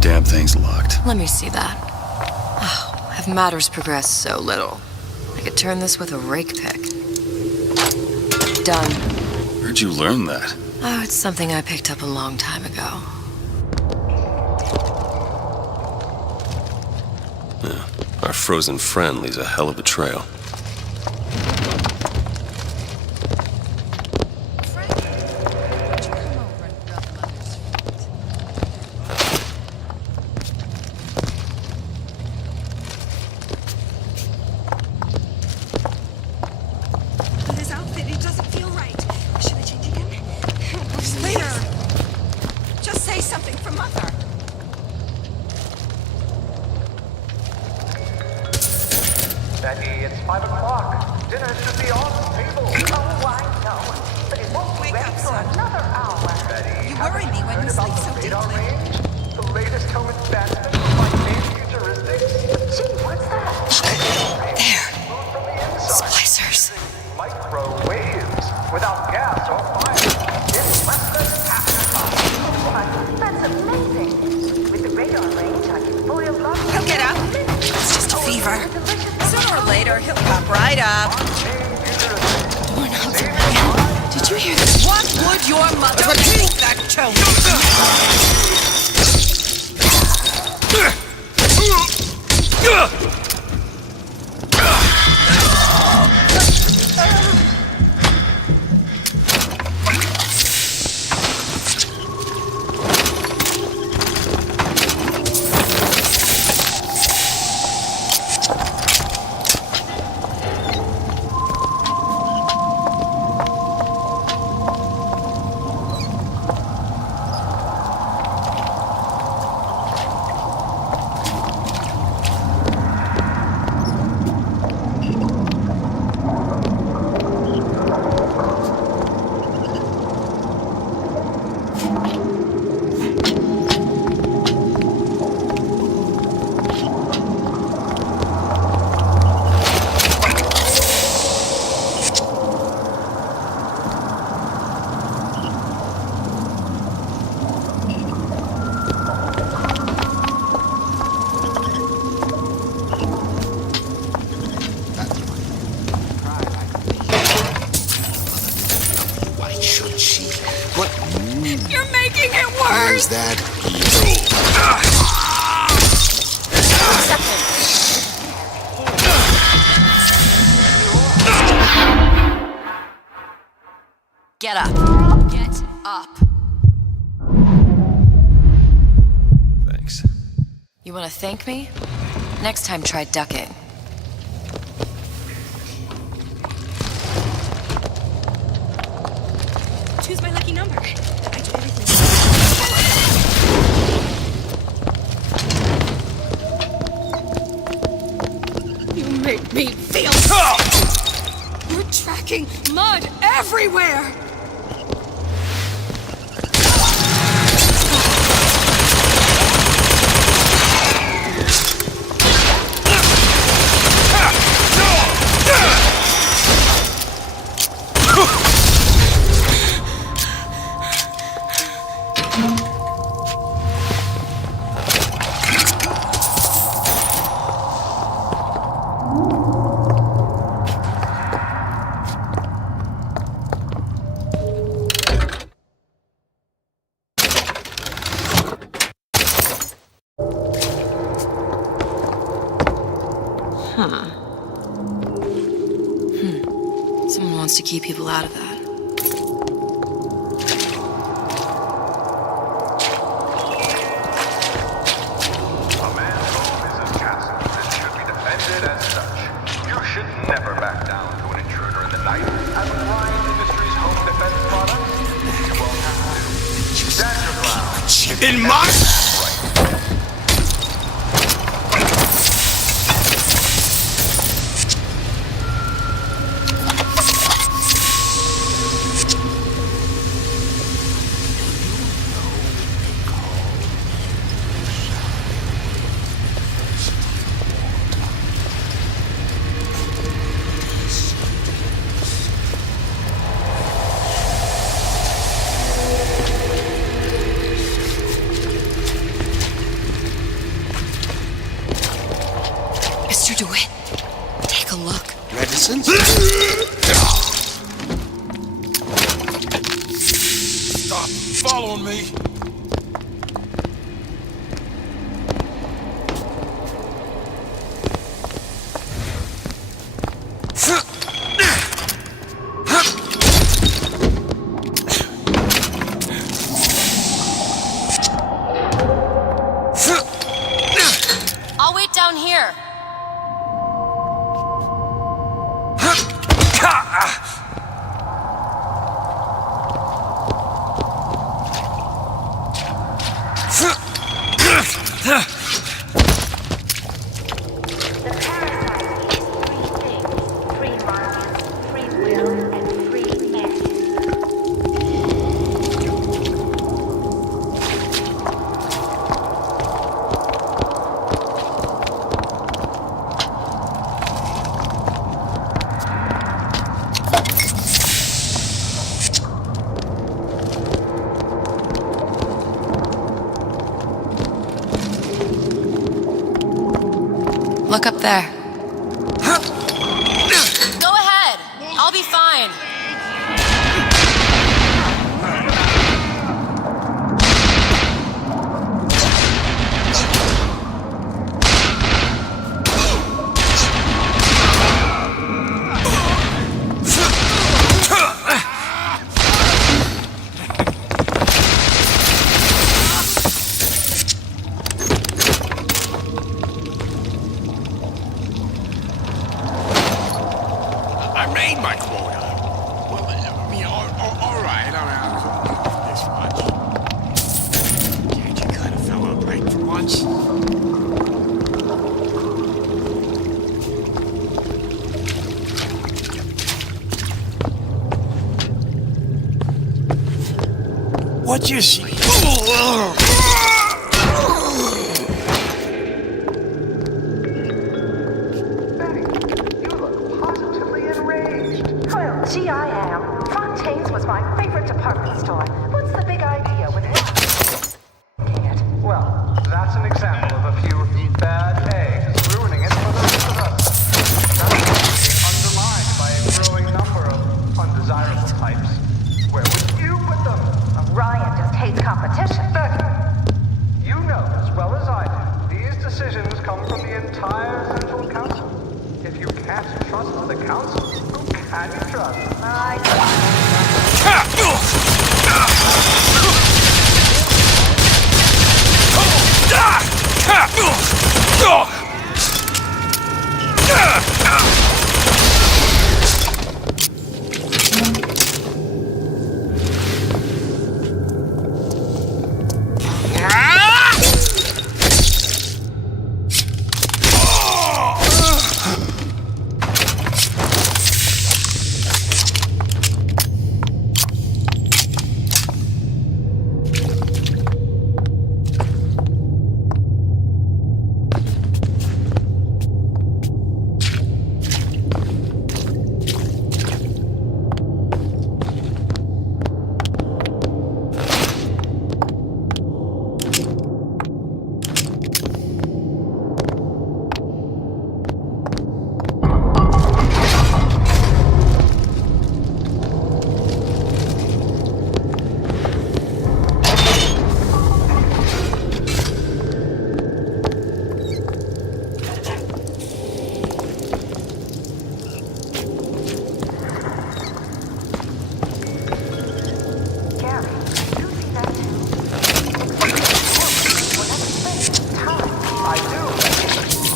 Damn thing's locked. Let me see that. Oh, have matters progressed so little? I could turn this with a rake pick. Done. Where'd you learn that? Oh, it's something I picked up a long time ago. Yeah. Our frozen friend leaves a hell of a trail. This outfit, it doesn't feel right. Should I change again? Later. Just say something for Mother. Betty, it's 5 o'clock. Dinner should be on the table. Oh, I know. But it won't be ready for another hour. Betty, You worry me when you sleep so deeply. the latest home advancement from Fantane Futuristics. Gee, what's that? There. Splicers. Microwaves without gas or fire. In less than half the time. That's amazing. With the radar range, I can boil lots of... He'll get up. It's just a fever. Sooner or later, he'll pop right up. Doorknobs are ringing. Did you hear this? What would your mother think that chose? You're making it worse! Is that Get up. Get up. Thanks. You want to thank me? Next time, try ducking. Choose my lucky number. I do everything. You make me feel sick. You're tracking mud everywhere. Huh. Someone wants to keep people out of that. A man's home is his castle and should be defended as such. You should never back down to an intruder in the night. As with Ryan Industries home defense products, you won't have to. Stand your ground. In my... Mr. DeWitt, take a look. Reticence? Stop following me. I'll wait down here. The parasite eats three things: free markets, free will, and free men. Look up there. Go ahead. I'll be fine. I made my quota. Well, I mean, all right. I mean, this much. Can't you kind of fell out right for once? What you see? Well, gee, I am. Fontaine's was my favorite department store. What's the big idea with that? Well, that's an example of a few bad eggs ruining it for the rest of us. That's being undermined by a growing number of undesirable types. Where would you put them? Ryan just hates competition. Becky, you know as well as I do, these decisions come from the entire Central Council. If you can't trust the Council, who can you trust?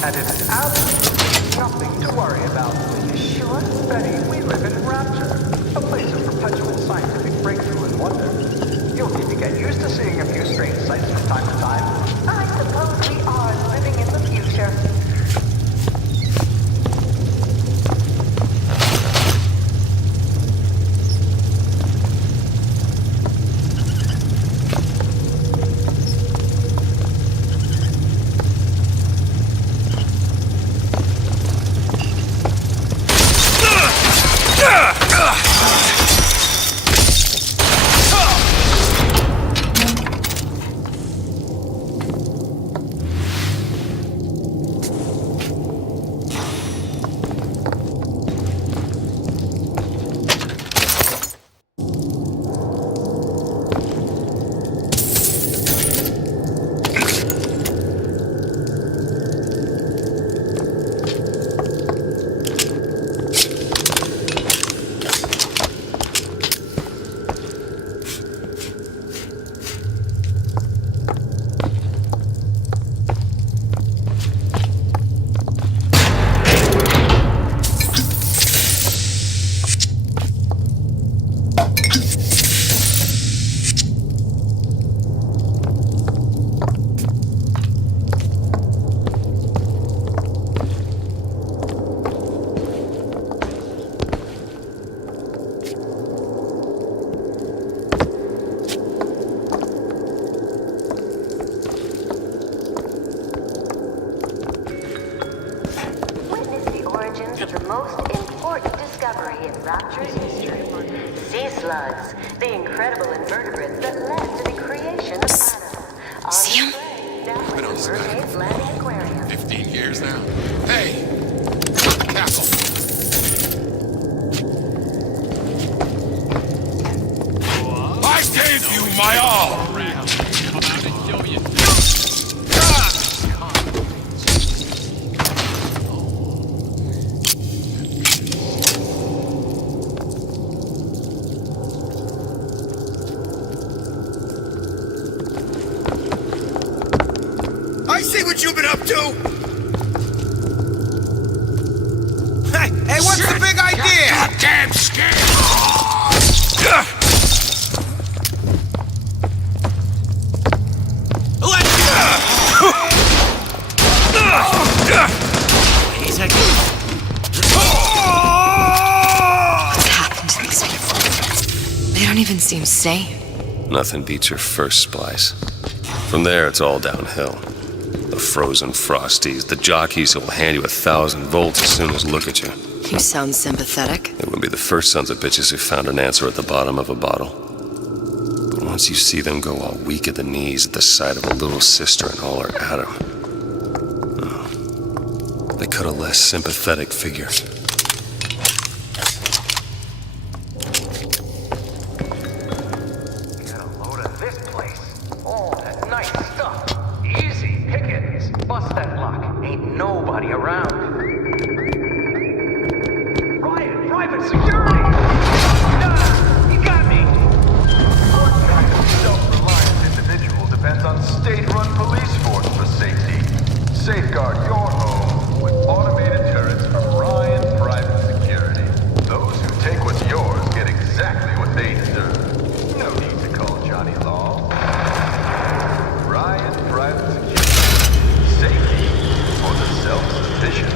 And it's absolutely nothing to worry about. You sure? Betty, we live in Rapture, a place of perpetual scientific breakthrough and wonder. You'll need to get used to seeing a few strange sights from time to time. I suppose we are living in the future. Of the most important discovery in Rapture's history. Sea slugs, the incredible invertebrates that led to the creation of Adam. See him? I've been on this guy for 15 years now. Hey! Castle! I gave you my all! I see what you've been up to! Hey, what's the big idea? Goddamn scared! What's happened to these people? They don't even seem sane. Nothing beats your first splice. From there, it's all downhill. The frozen frosties, the jockeys who will hand you 1,000 volts as soon as look at you. You sound sympathetic. They wouldn't be the first sons of bitches who found an answer at the bottom of a bottle. But once you see them go all weak at the knees at the sight of a little sister and all her Adam, they cut a less sympathetic figure. Get a load of this place. All that nice stuff. Easy pickings. Bust that lock. Ain't nobody around. Ryan, private security! Nah, you got me! What kind of self-reliant individual depends on state-run police force for safety? Safeguard your home with automated turrets from Ryan Private Security. Those who take what's yours get exactly what they deserve. No need to call Johnny Law. Ryan Private Security. Safety for the self-sufficient.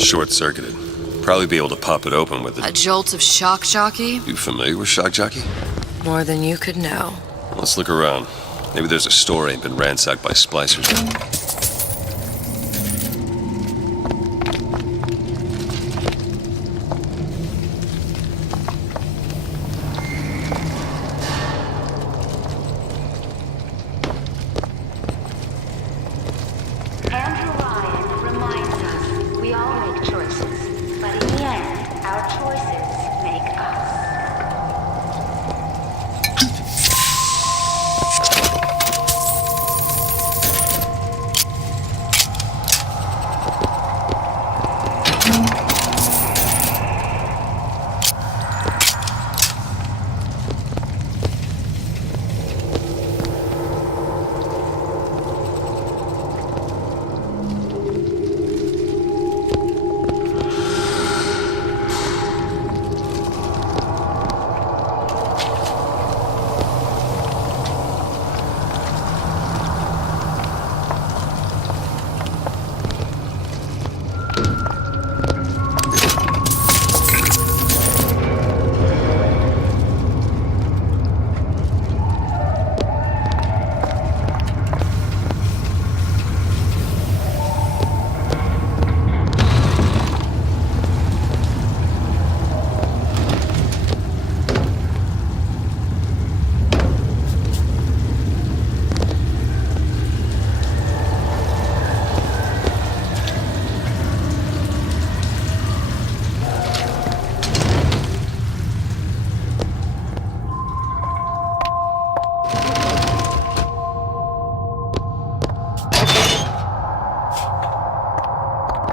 Short-circuited. Probably be able to pop it open with A jolt of shock jockey? You familiar with shock jockey? More than you could know. Let's look around. Maybe there's a store ain't been ransacked by splicers. Andrew Ryan reminds us we all make choices, but in the end, our choices make us.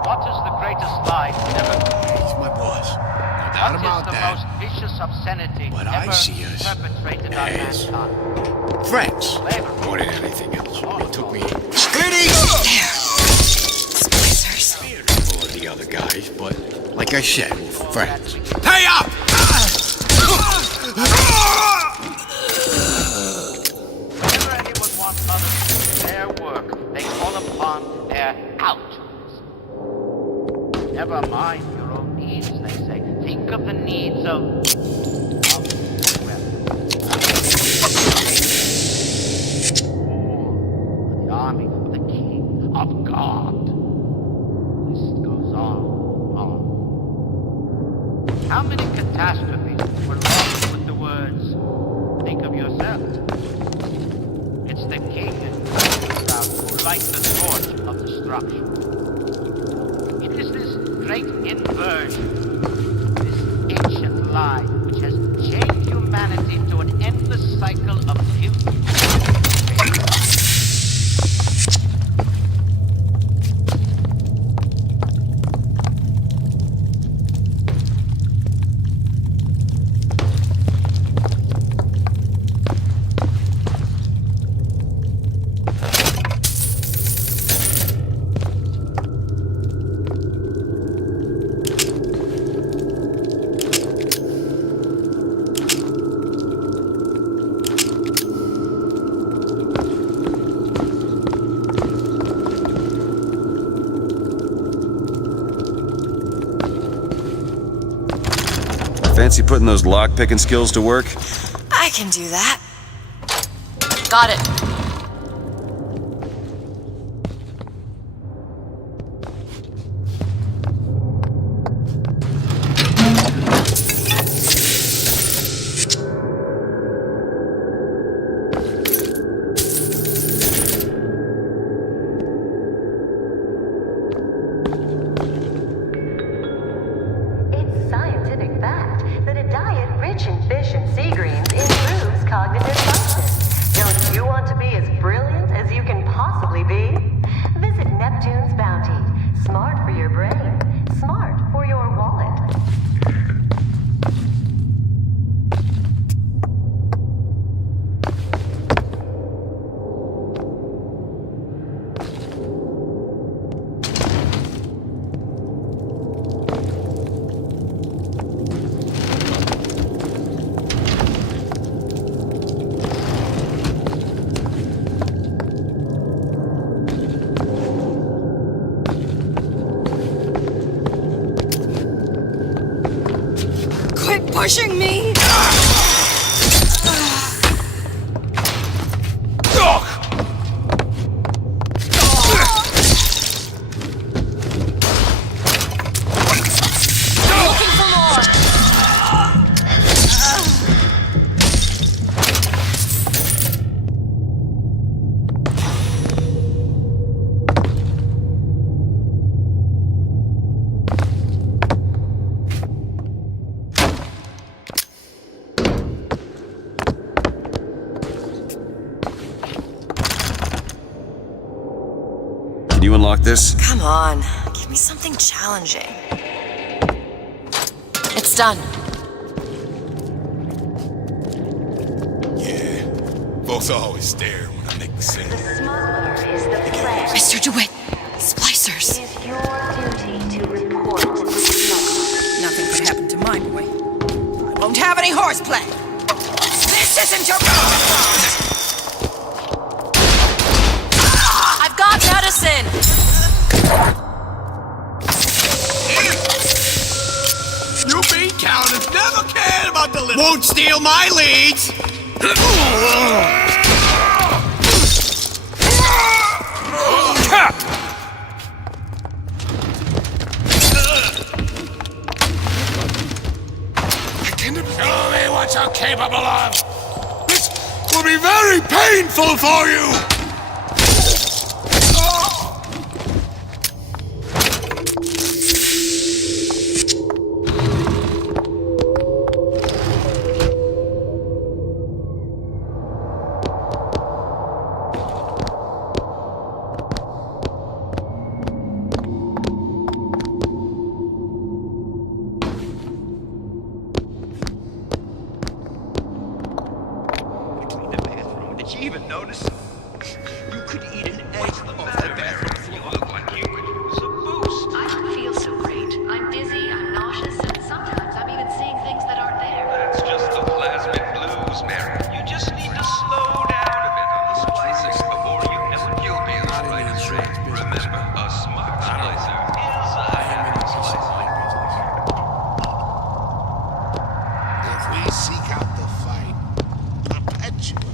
What is the greatest lie ever? He's my boss. No doubt about What is the that. most vicious obscenity But ever I see us perpetrated on as mankind? friends. More than anything else. It took me more than the other guys, but like I said, we're friends. Pay up! Whenever anyone wants others to do their work, they call upon their altruism. Never mind your own needs, they say. Think of the needs of the army of the king of God. The list goes on. How many catastrophes were lost with the words, think of yourself? It's the king and crowd who light the torch of destruction. It is this great inversion, this ancient lie, which has chained humanity to an endless cycle of guilt. Fancy putting those lock-picking skills to work? I can do that. Got it. It's scientific fact that a diet rich in fish and sea greens improves cognitive function. Don't you want to be as pushing me! Can you unlock this? Come on, give me something challenging. It's done. Yeah, folks always stare when I make the same. The smuggler is the plan. Mr. DeWitt, splicers. It is your duty to report the smuggler. Nothing could happen to my boy. I won't have any horseplay. This isn't your problem! I've got medicine! You bean counters never cared about the little... Won't steal my leads! Show me what you're capable of! This will be very painful for you! Did you even notice? You could eat an egg off the bathroom floor. You look like you could use a boost. I don't feel so great. I'm dizzy, I'm nauseous, and sometimes I'm even seeing things that aren't there. That's just the plasmid blues, Mary. You just need to slow down a bit on the splices before you ever you'll be the right train. Remember, a smart splicer is a happy splicer. If we seek out the fight perpetually,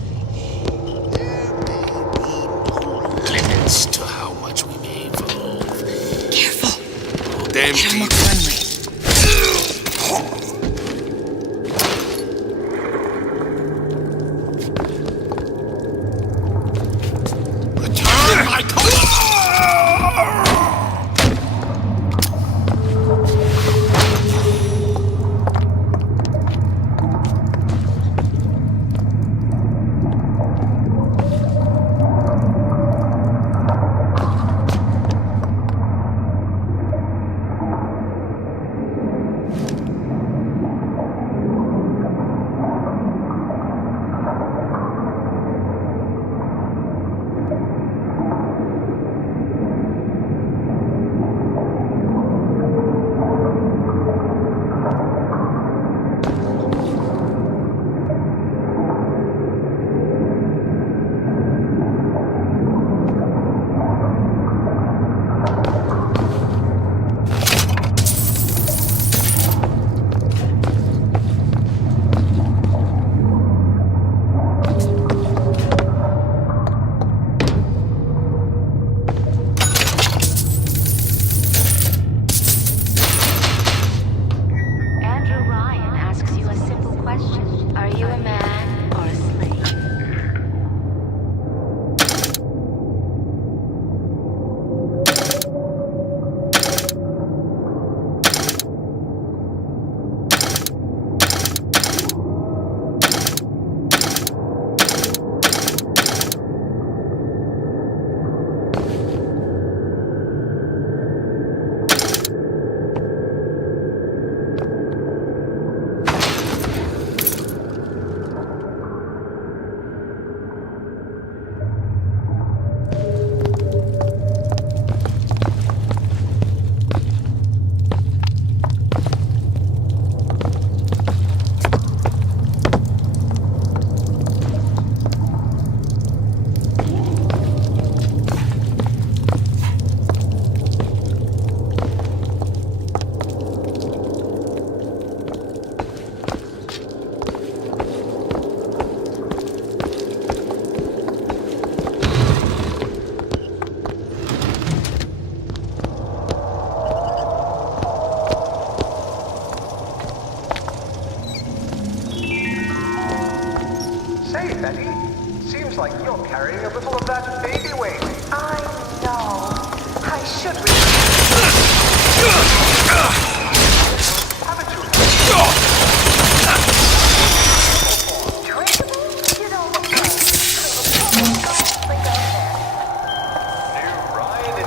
limits to how much we may evolve. Careful. Oh, damn They don't look deep. friendly. Return my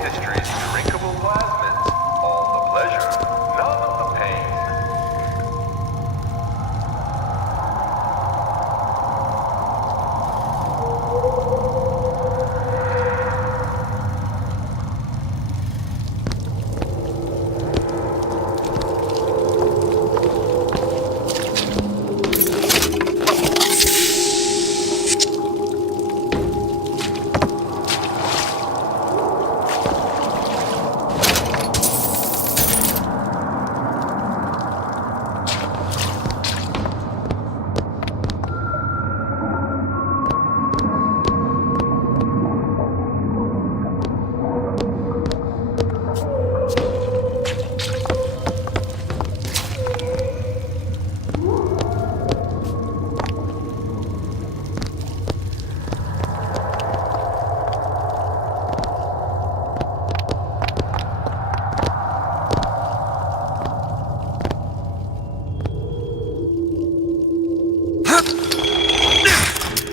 Industries drinkable plasmids. All the pleasure, none of the pain.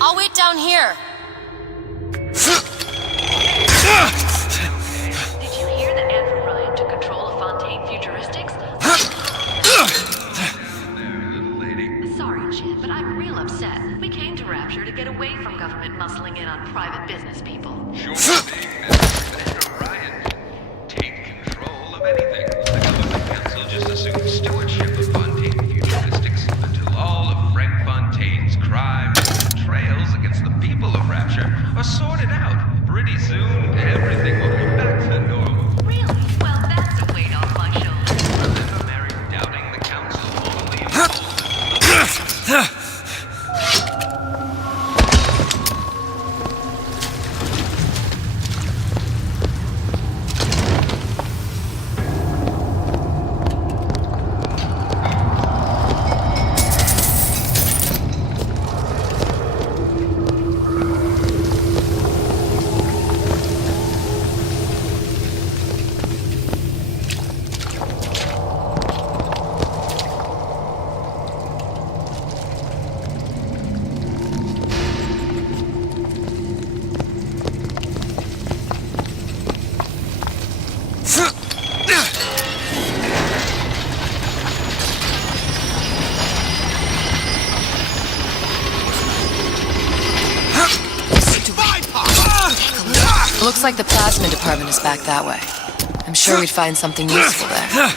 I'll wait down here. Did you hear that Andrew Ryan took control of Fontaine Futuristics? Sorry, Chip, but I'm real upset. We came to Rapture to get away from government muscling in on private business people. Sure thing, Mr. Ryan. Take control of anything. The government council just assumed stewardship of Fontaine Futuristics until all of Frank Fontaine's crimes and betrayals against the people of Rapture are sorted out. Pretty soon, everything will be back to normal. Really? Well, that's a weight off my shoulders. Remember, Mary, doubting the council only Looks like the plasma department is back that way. I'm sure we'd find something useful there.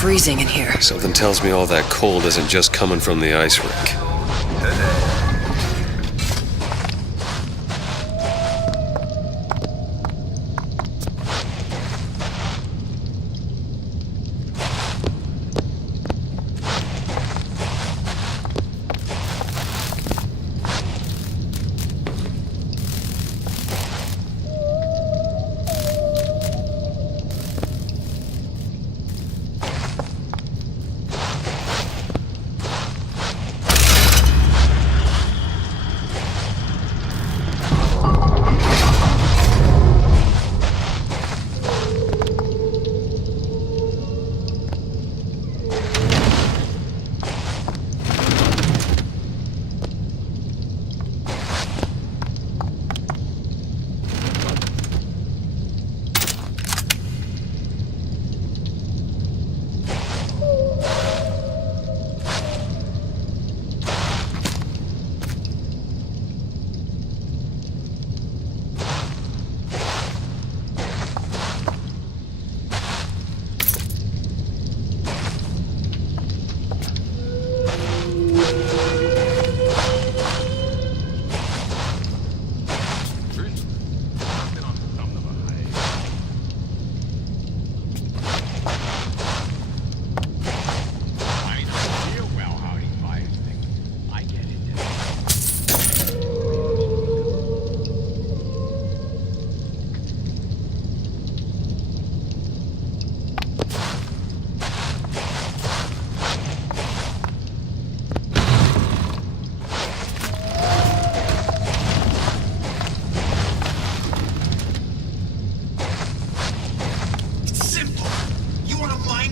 Freezing in here. Something tells me all that cold isn't just coming from the ice rink.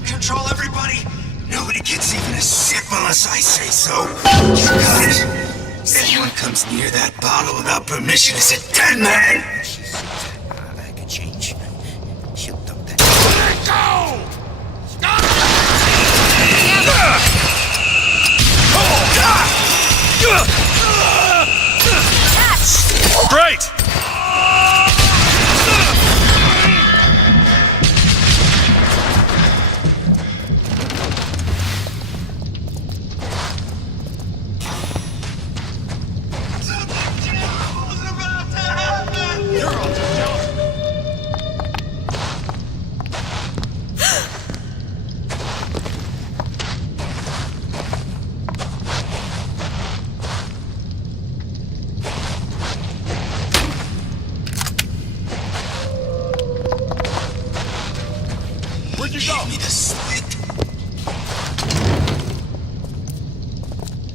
Control everybody? Nobody gets even a sip unless I say so. You got it. Anyone comes near that bottle without permission is a dead man. I could change. She'll dump that. Let go! Great! Where'd you go? Give me the slit.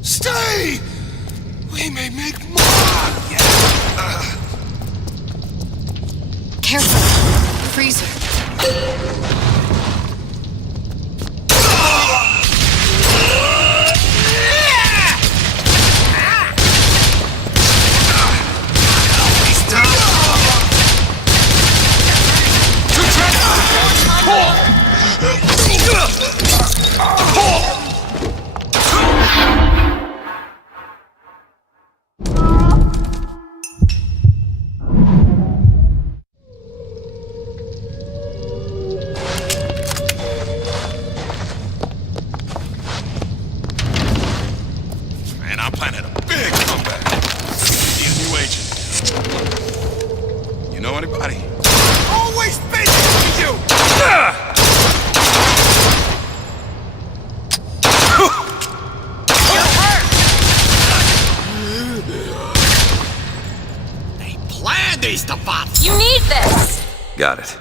Stay! We may make more! Careful. Freezer. Man, I'm planning a big comeback. Need a new agent. You know anybody? Always busy for you! You're hurt! They planned these devices! You need this! Got it.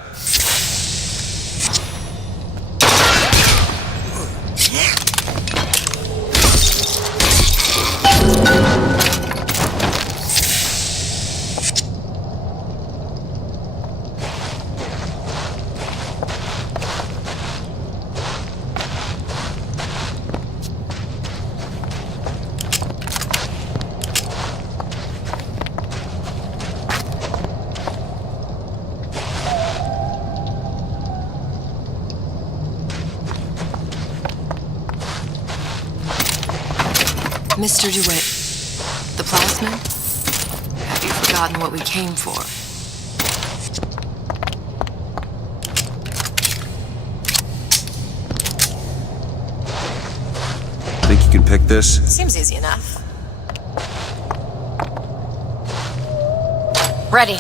Mr. DeWitt, the plasmid? Have you forgotten what we came for? Think you can pick this? Seems easy enough. Ready.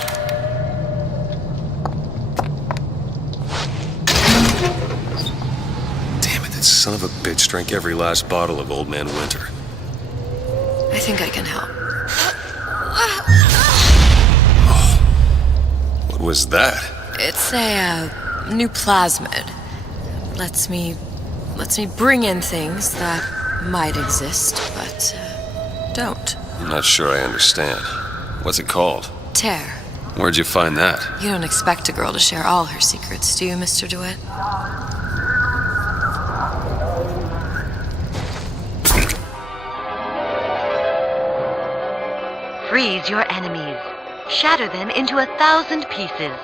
Damn it, that son of a bitch drank every last bottle of Old Man Winter. I think I can help. What was that? It's a new plasmid. Lets me bring in things that might exist, but don't. I'm not sure I understand. What's it called? Tear. Where'd you find that? You don't expect a girl to share all her secrets, do you, Mr. DeWitt? Freeze your enemies. Shatter them into 1,000 pieces.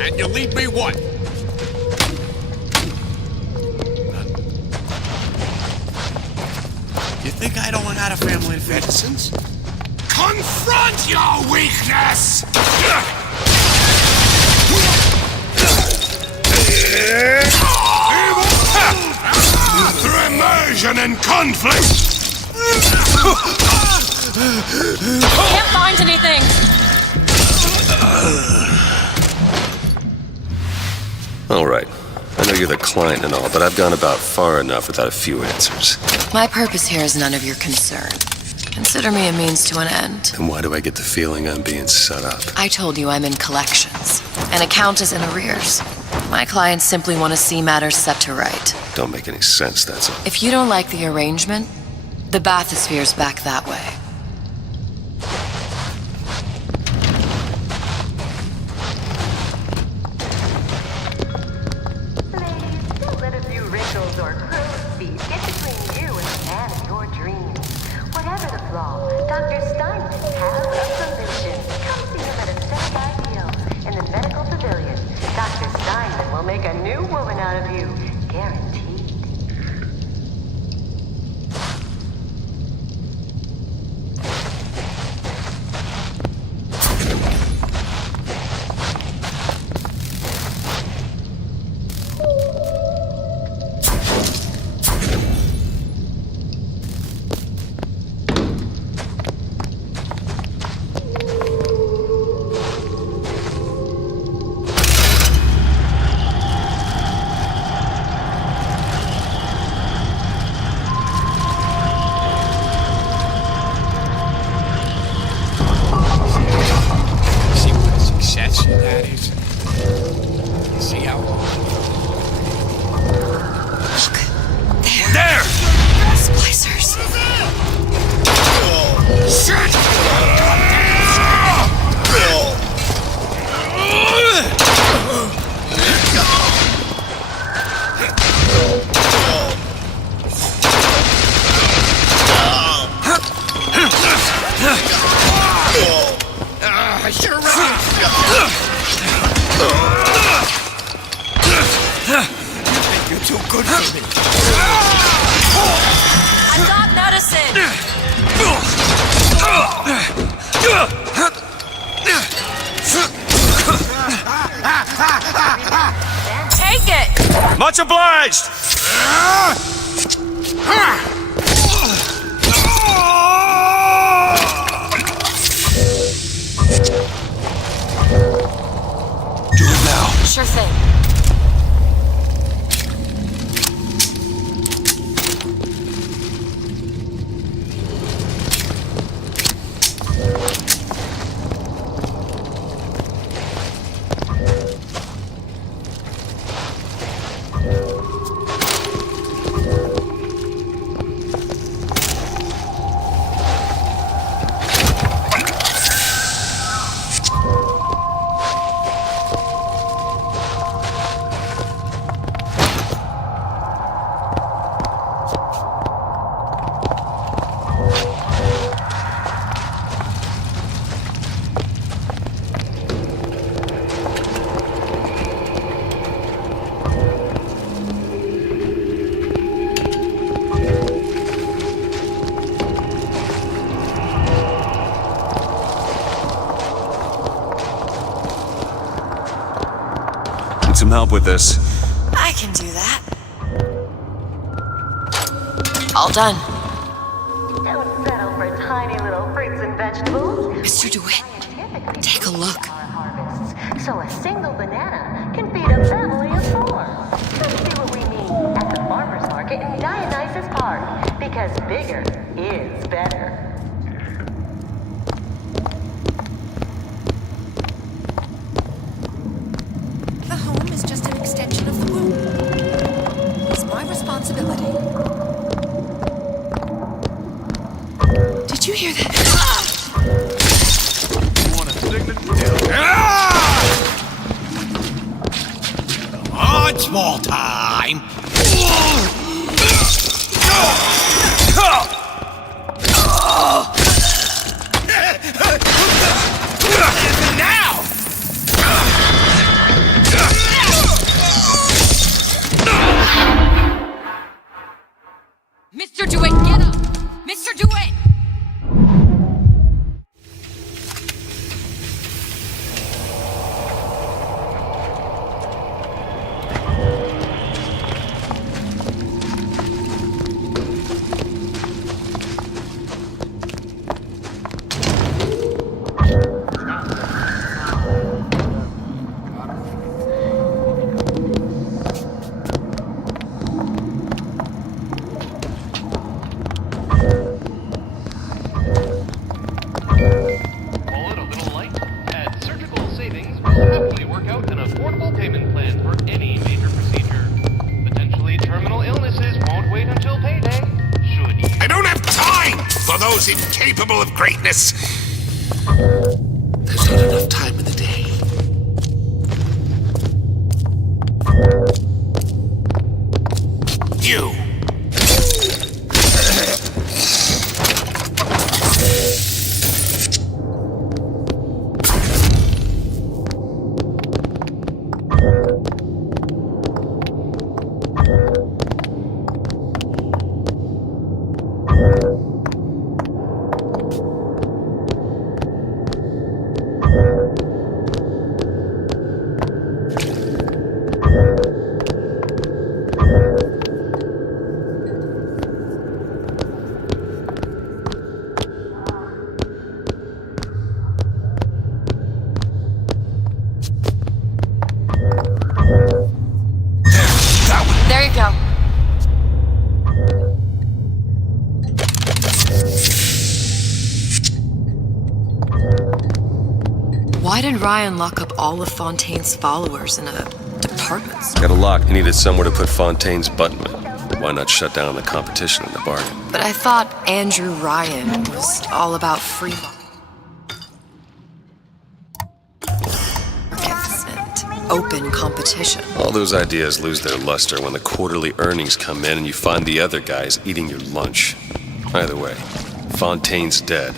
And you leave me what? You think I don't know how to family medicines? Confront your weakness! Through immersion and conflict! Can't find anything! All right. I know you're the client and all, but I've gone about far enough without a few answers. My purpose here is none of your concern. Consider me a means to an end. And why do I get the feeling I'm being set up? I told you I'm in collections. An account is in arrears. My clients simply want to see matters set to right. Don't make any sense, that's all. If you don't like the arrangement, the bathysphere's back that way. Ladies, don't let a few wrinkles or crow's feet get between you and the man of your dreams. Whatever the flaw, Dr. Steinman has a solution. Come see him at Aesthetic Ideals in the medical pavilion. Dr. Steinman will make a new woman out of you, guaranteed. You're too good for me. I got medicine! Take it! Much obliged! Do it now. Sure thing. Need some help with this. I can do that. All done. Don't settle for tiny little fruits and vegetables. Mr. DeWitt, take a look. So a single banana can feed a family of 4. Come see what we mean at the farmer's market in Dionysus Park. Because bigger is better. The home is just an extension of the womb. It's my responsibility. Did you hear that? You want a signature? Once more time. Now! was incapable of greatness. There's not enough time in the day. You! There you go. Why did Ryan lock up all of Fontaine's followers in a department store? Got a lock. He needed somewhere to put Fontaine's button. Why not shut down the competition in the bargain? But I thought Andrew Ryan was all about free markets and open competition. All those ideas lose their luster when the quarterly earnings come in and you find the other guys eating your lunch. Either way, Fontaine's dead.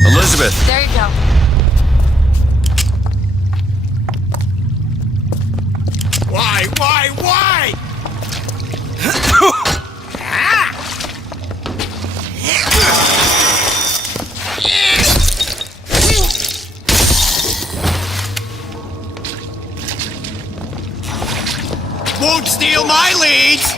Elizabeth. There you go. Why? won't steal my leads!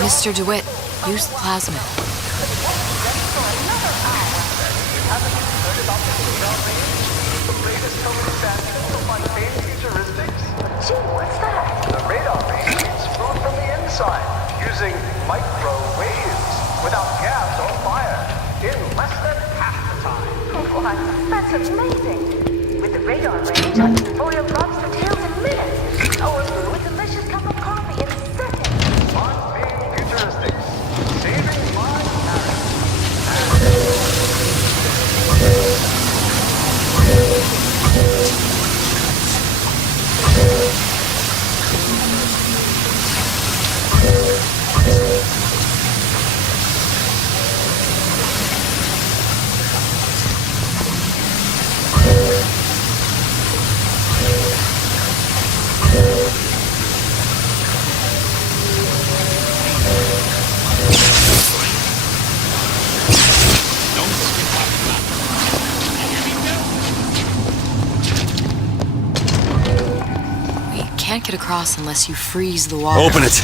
Mr. DeWitt, use the plasmid. Gee, what's that? The radar range eats food from the inside, using microwaves, without gas or fire, in less than half the time. What? That's amazing. With the radar range, foiled lobster tails in minutes. Or brew a delicious cup of coffee in seconds. Fun-being futuristics, saving my parents. Can't get across unless you freeze the water. Open it!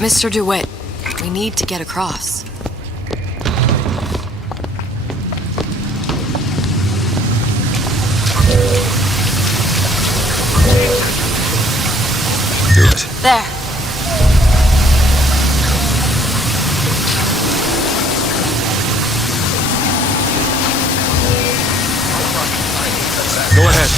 Mr. DeWitt, we need to get across. Do it. There. Go ahead.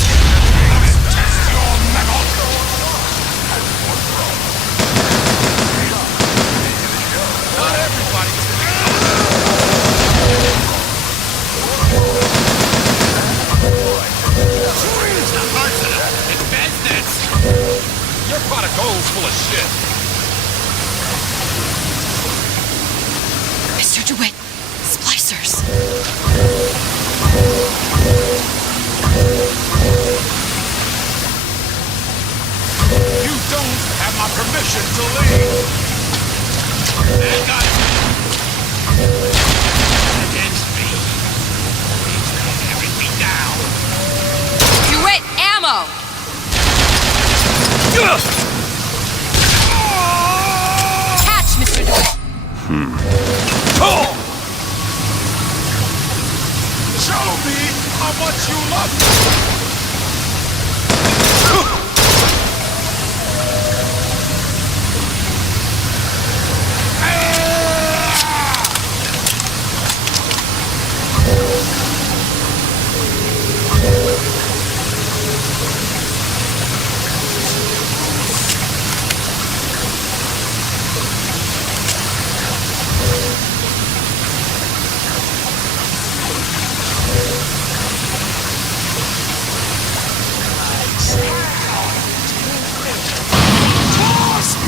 Your product full of shit. Mr. DeWitt, splicers. You don't have my permission to leave. That guy against me. He's gonna carry me down. DeWitt, ammo! Catch, Mr. DeWitt! Oh! Show me how much you love me.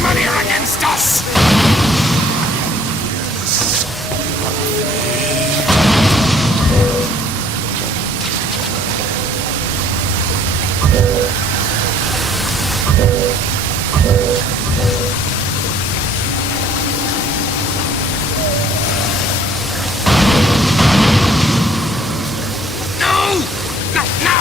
Money against us! No! No! No!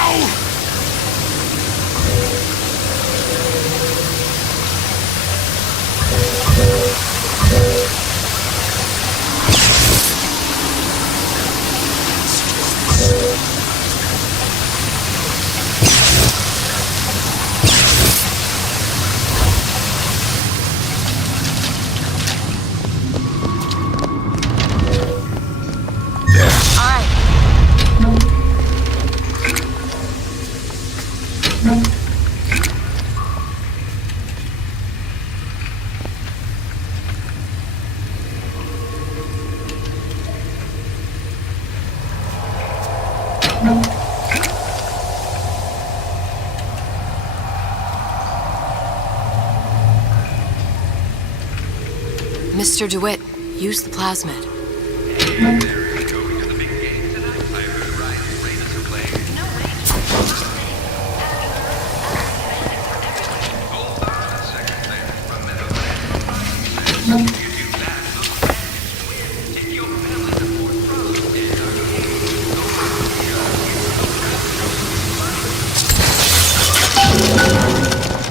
Mr. DeWitt, use the plasmid.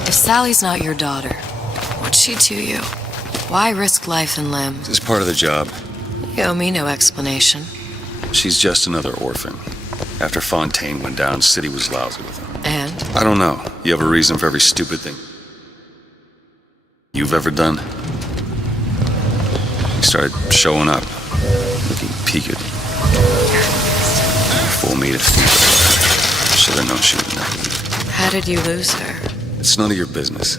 If Sally's not your daughter, what's she to you? Why risk life and limb? This is part of the job. You owe me no explanation. She's just another orphan. After Fontaine went down, City was lousy with him. And? I don't know. You have a reason for every stupid thing you've ever done? He started showing up, looking peaked. Full made of fever. Should have known she would never leave. How did you lose her? It's none of your business.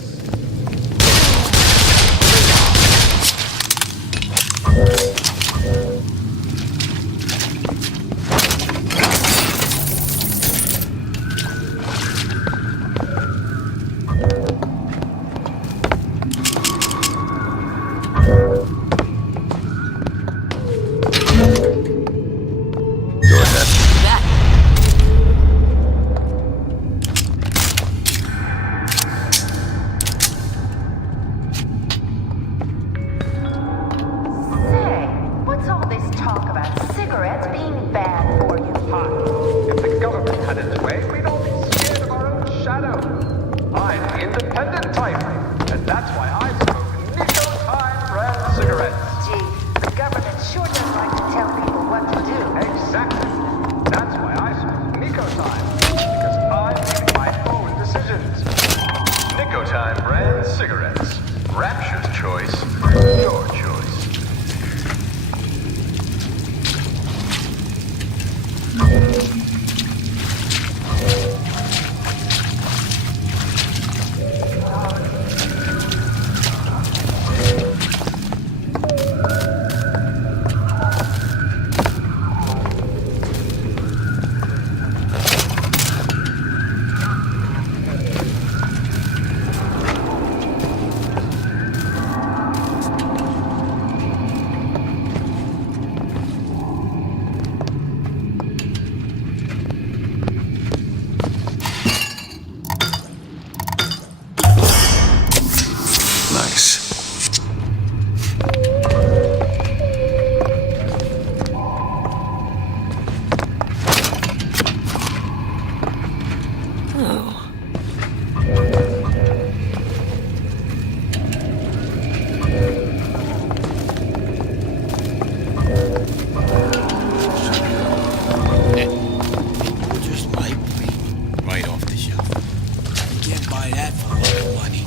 buy that for a lot of money.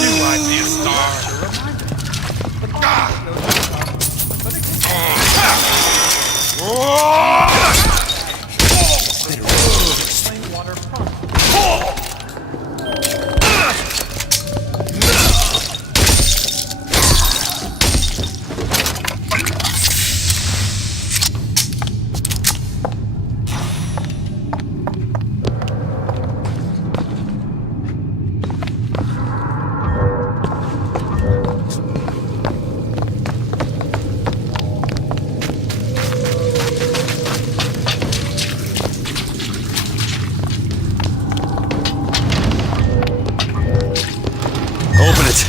New idea,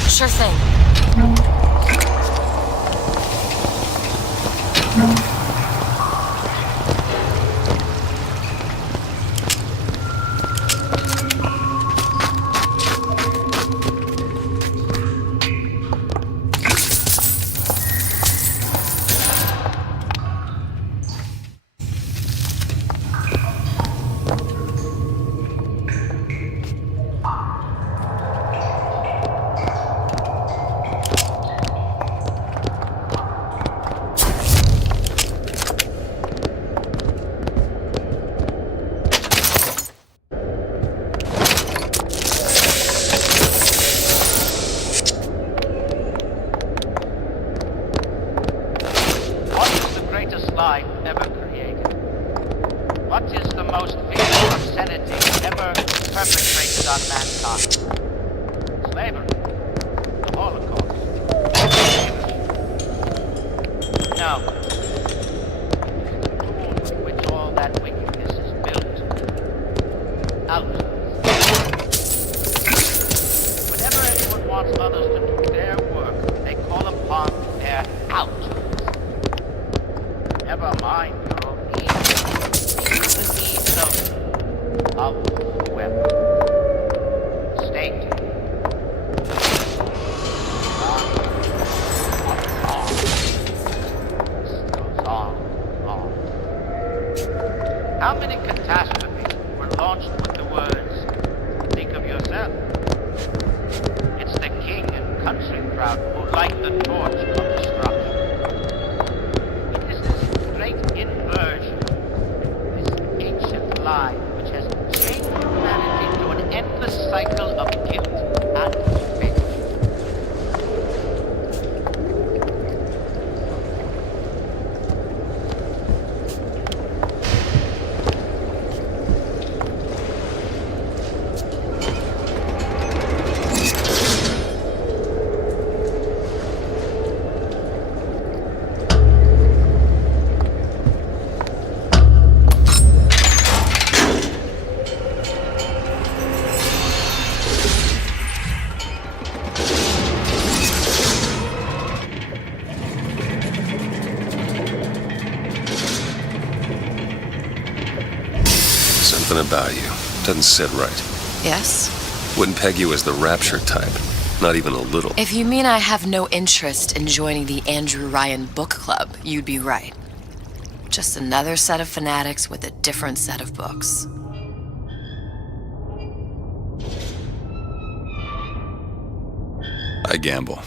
Sure thing. Life ever created? What is the most vicious obscenity ever perpetrated on mankind? Slavery. The Holocaust. No. The tool with which all that wickedness is built. Out. Whenever anyone wants others to do their work, they call upon their out. Never mind your own needs. The needs of whoever. State. Goes on. How many catastrophes were launched with the words, think of yourself? It's the king and country crowd who light the torch of destruction. Inversion, this ancient lie which has chained humanity to an endless cycle of guilt and faith. Something about you doesn't sit right. Yes? Wouldn't peg you as the rapture type. Not even a little. If you mean I have no interest in joining the Andrew Ryan book club, you'd be right. Just another set of fanatics with a different set of books. I gamble.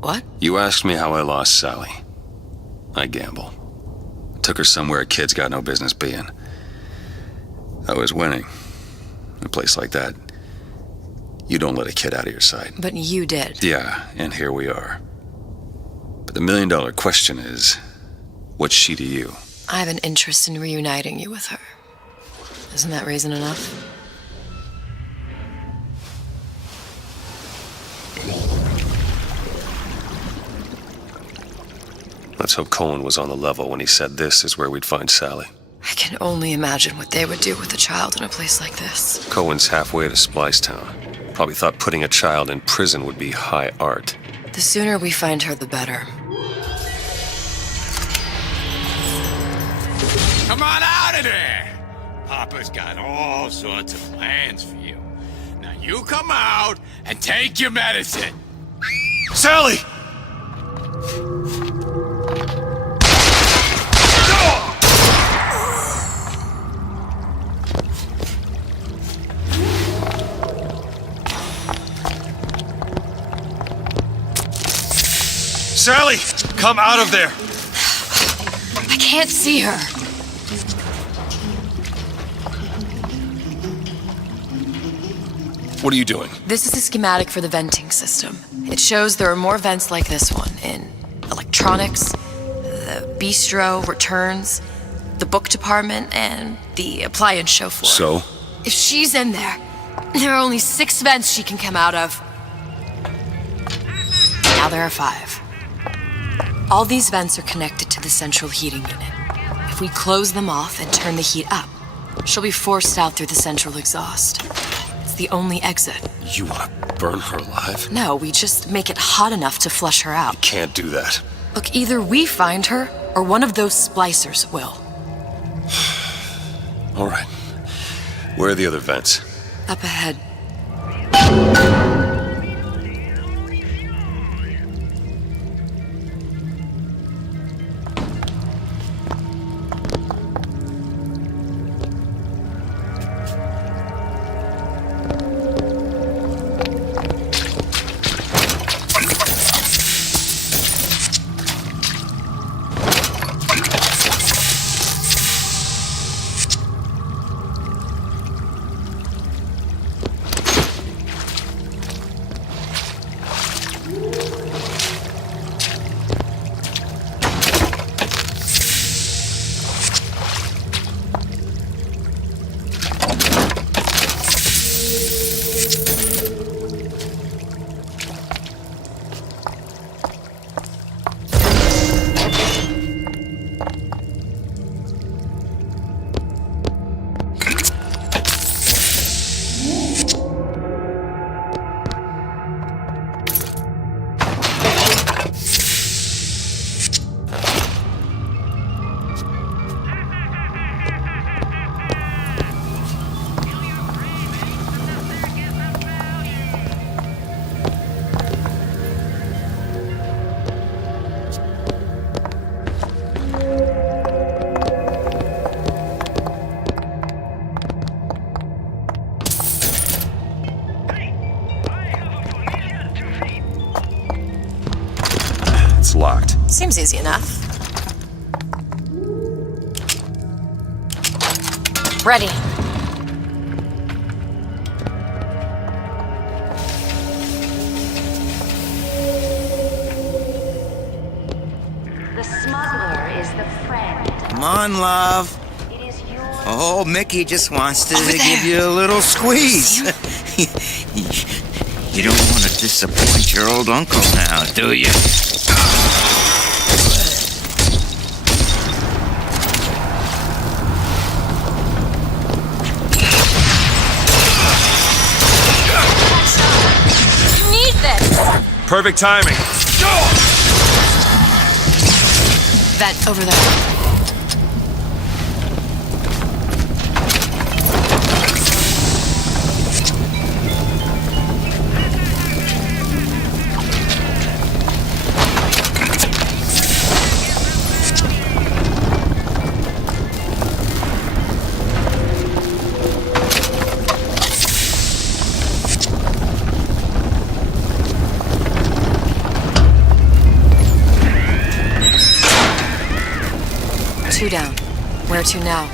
What? You asked me how I lost Sally. I gamble. Took her somewhere kids got no business being. I was winning. In a place like that, you don't let a kid out of your sight. But you did. Yeah, and here we are. But the million-dollar question is, what's she to you? I have an interest in reuniting you with her. Isn't that reason enough? Let's hope Cohen was on the level when he said this is where we'd find Sally. I can only imagine what they would do with a child in a place like this. Cohen's halfway to Splicetown. Probably thought putting a child in prison would be high art. The sooner we find her, the better. Come on out of there! Papa's got all sorts of plans for you. Now you come out and take your medicine. Sally! Sally! Come out of there! I can't see her. What are you doing? This is a schematic for the venting system. It shows there are more vents like this one in electronics, the bistro, returns, the book department, and the appliance show floor. So? If she's in there, there are only 6 vents she can come out of. Now there are 5. All these vents are connected to the central heating unit. If we close them off and turn the heat up, she'll be forced out through the central exhaust. It's the only exit. You want to burn her alive? No, we just make it hot enough to flush her out. Can't do that. Look, either we find her, or one of those splicers will. All right. Where are the other vents? Up ahead. It's locked. Seems easy enough. Ready. The smuggler is the friend. Come on, love. Oh, Mickey just wants to give you a little squeeze. You don't want to disappoint your old uncle now, do you? You need this! Perfect timing. Vent over there. Two down. Where to now?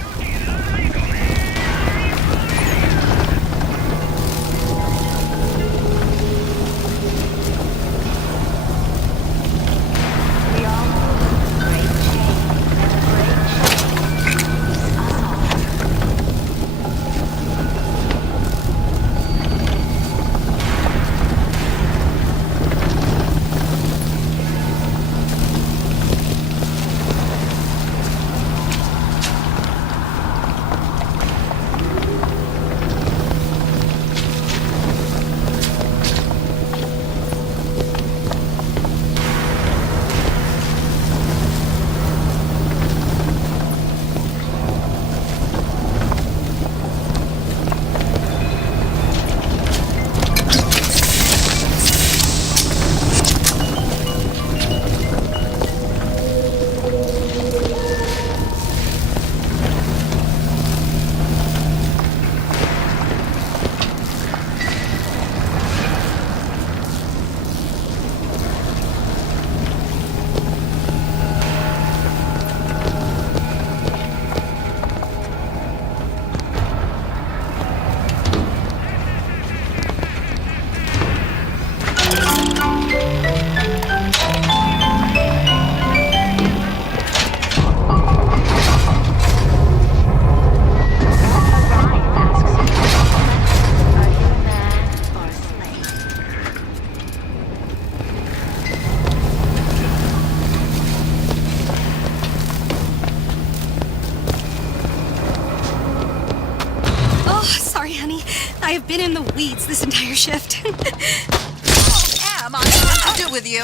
I have been in the weeds this entire shift. Am I what to do with you?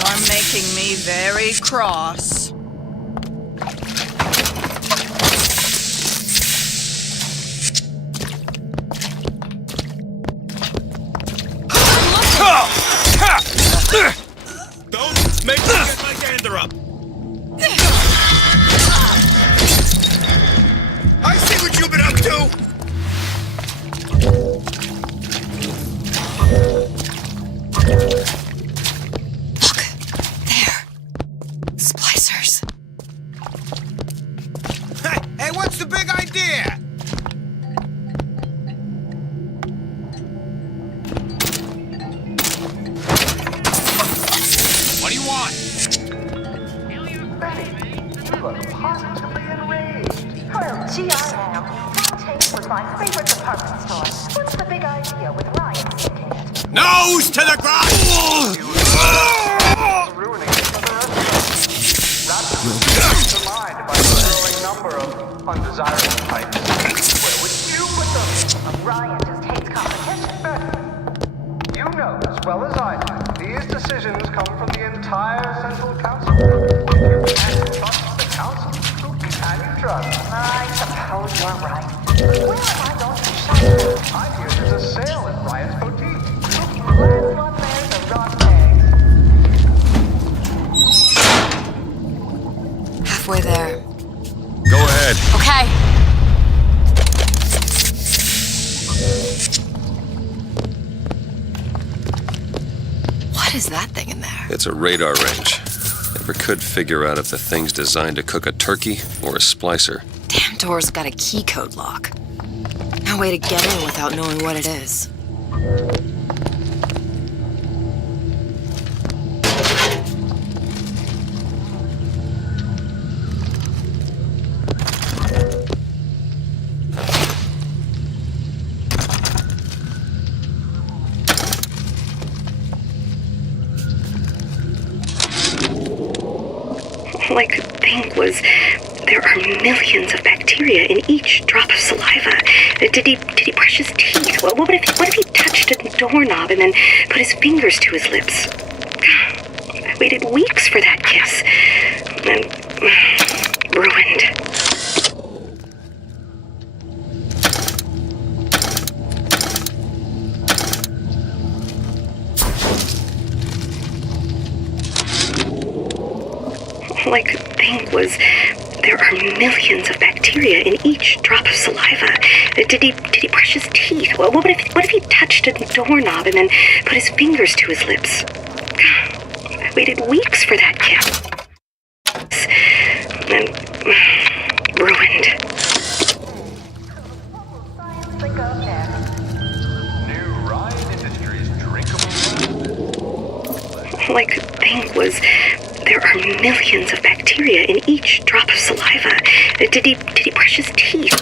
You're making me very cross. Don't make me get my gander up! I see what you've been up to! Splicers. Hey, what's the big idea? What do you want? You look positively enraged. Well, gee, I am. Fontaine was my favorite department store. What's the big idea with Ryan sinking it? Nose to the ground! Ruining it for the rest of us. Not to the mind by the growing number of undesirable types. Where would you put them? Ryan just hates competition. You know as well as I do, these decisions come from the entire Central Council. If you can't trust the Council, who can you trust? I suppose you're right. Where am I going to shop now? I hear there's a sale at Ryan's Boutique. Last one there's a rotten egg. Halfway there. Go ahead. Okay. What is that thing in there? It's a radar range. Never could figure out if the thing's designed to cook a turkey or a splicer. Damn door's got a key code lock. No way to get in without knowing what it is. All I could think was, there are millions of bacteria in each drop of saliva. Did he brush his teeth? What if he touched a doorknob and then put his fingers to his lips? I waited weeks for that kiss. And ruined. All I could think was, there are millions of bacteria in each drop of saliva. Did he brush his teeth? What if he touched a doorknob and then put his fingers to his lips? I waited weeks for that kiss. And ruined. Think of next. New Ryan Industries drinkable. All I could think was, there are millions of bacteria in each drop of saliva. Did he brush his teeth?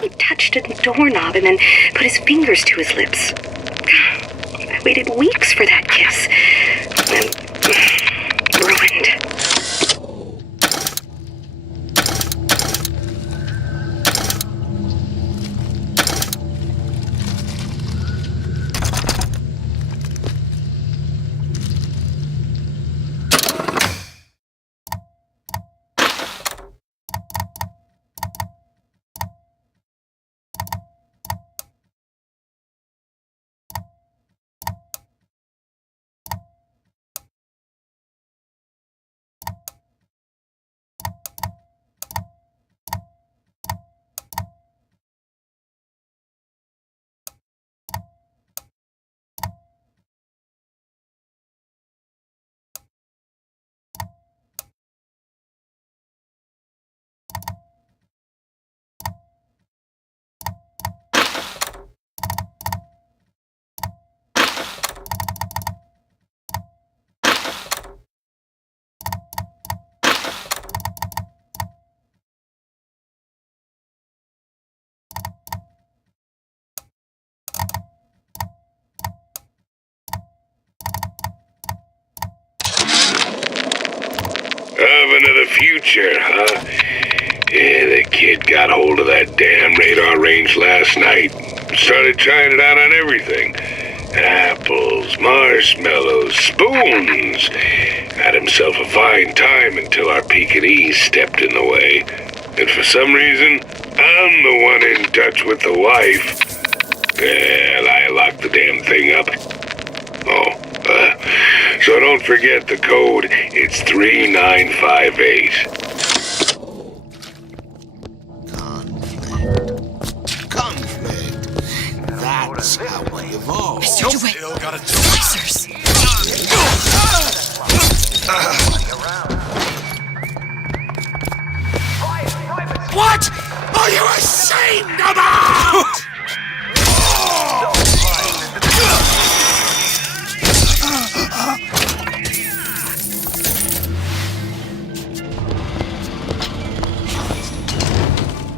What if he touched a doorknob and then put his fingers to his lips? I waited weeks for that kiss. And ruined. into the future, huh? Yeah, the kid got hold of that damn radar range last night. Started trying it out on everything. Apples, marshmallows, spoons. Had himself a fine time until our Pekingese stepped in the way. And for some reason, I'm the one in touch with the wife. Well, I locked the damn thing up. So don't forget the code. It's 3958. That's how we evolve. Mr. DeWitt, slicers. What are you ashamed about?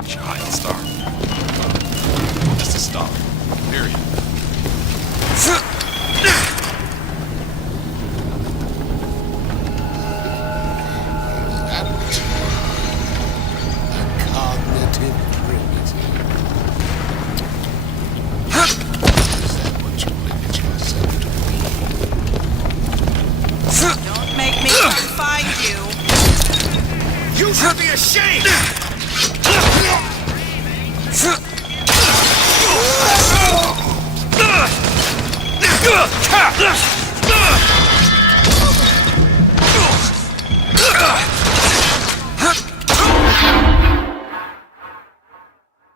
Child star. Just a star. Period. Cognitive primitive. Is that what you limit yourself to be? Don't make me come find you. You should be ashamed!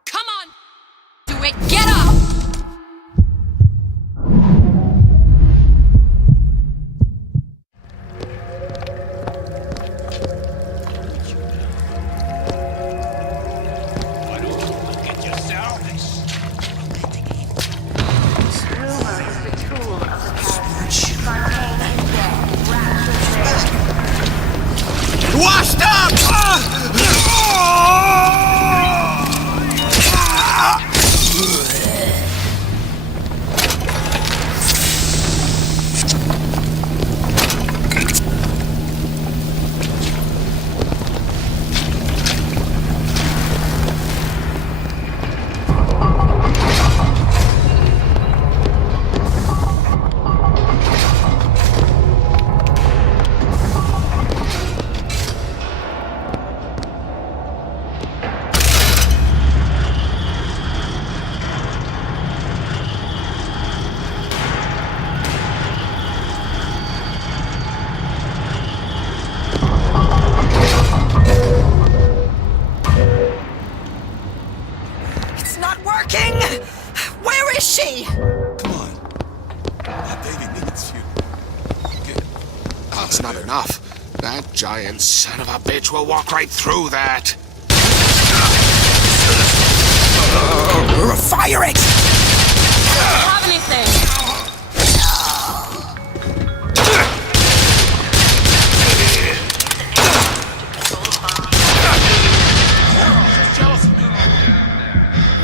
Come on, DeWitt, get up! Humor is the tool of the past. Spontaneous death, rapture, Washed up! It's not working! Where is she? Come on. That baby needs you. Good. Oh, it's not enough. That giant son of a bitch will walk right through that. Fire it! I don't have anything.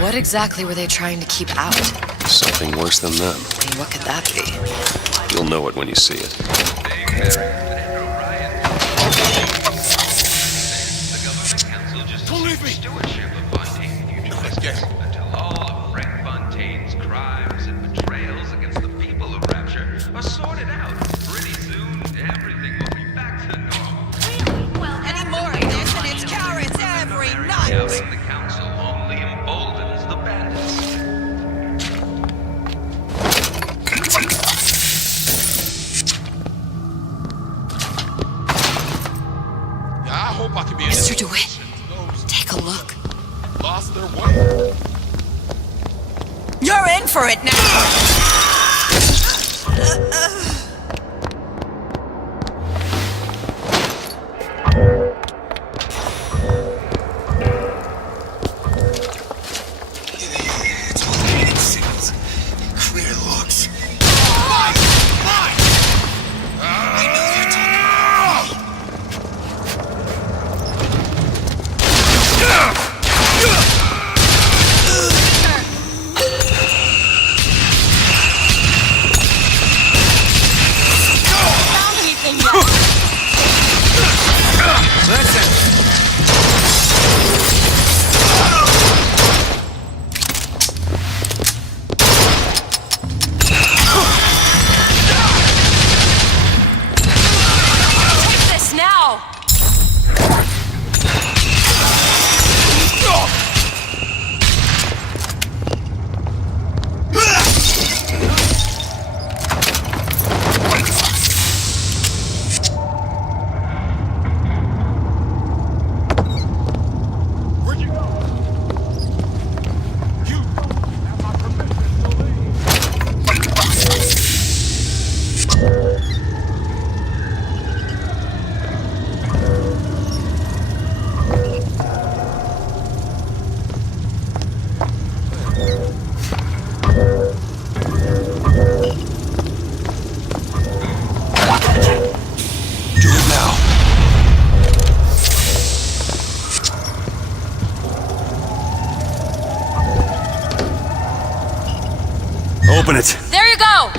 What exactly were they trying to keep out? Something worse than them. And what could that be? You'll know it when you see it. Don't leave me! Yes. Until all of Frank Fontaine's crimes and betrayals against the people of Rapture are sorted out. Pretty soon, everything will be back to normal. Any more of this and it's carrots every night! Counting the council only emboldens the bandits. Yeah, I hope I can be Mr. DeWitt, take a look. Lost their way. You're in for it now! Clear looks. Open it. There you go!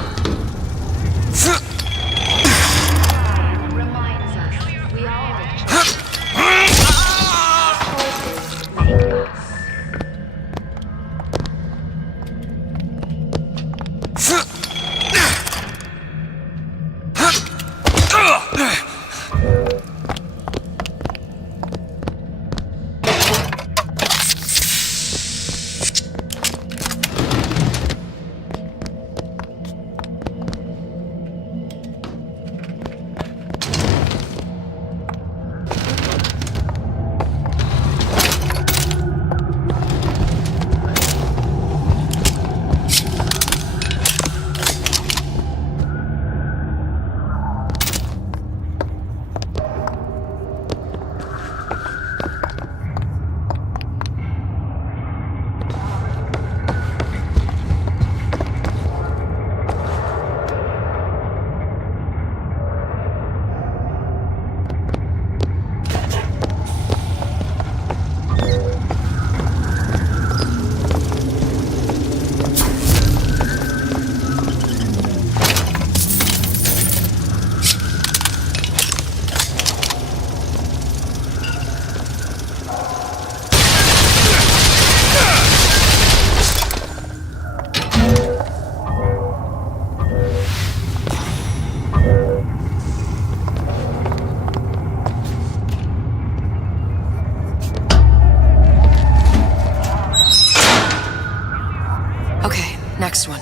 Next one.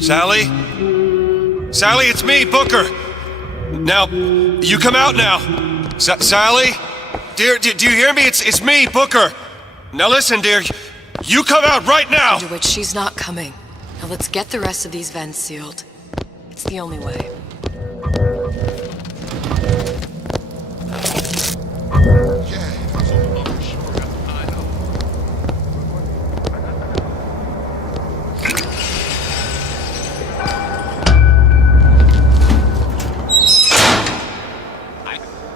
Sally? Sally, it's me, Booker. Now, you come out now. Sally? Dear, do you hear me? It's me, Booker. Now listen, dear. You come out right now! Under which she's not coming. Now let's get the rest of these vents sealed. It's the only way.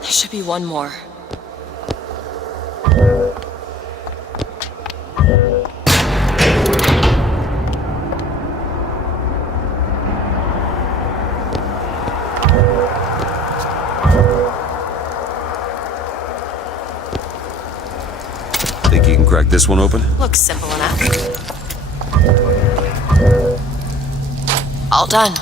There should be one more. Think you can crack this one open? Looks simple enough. All done.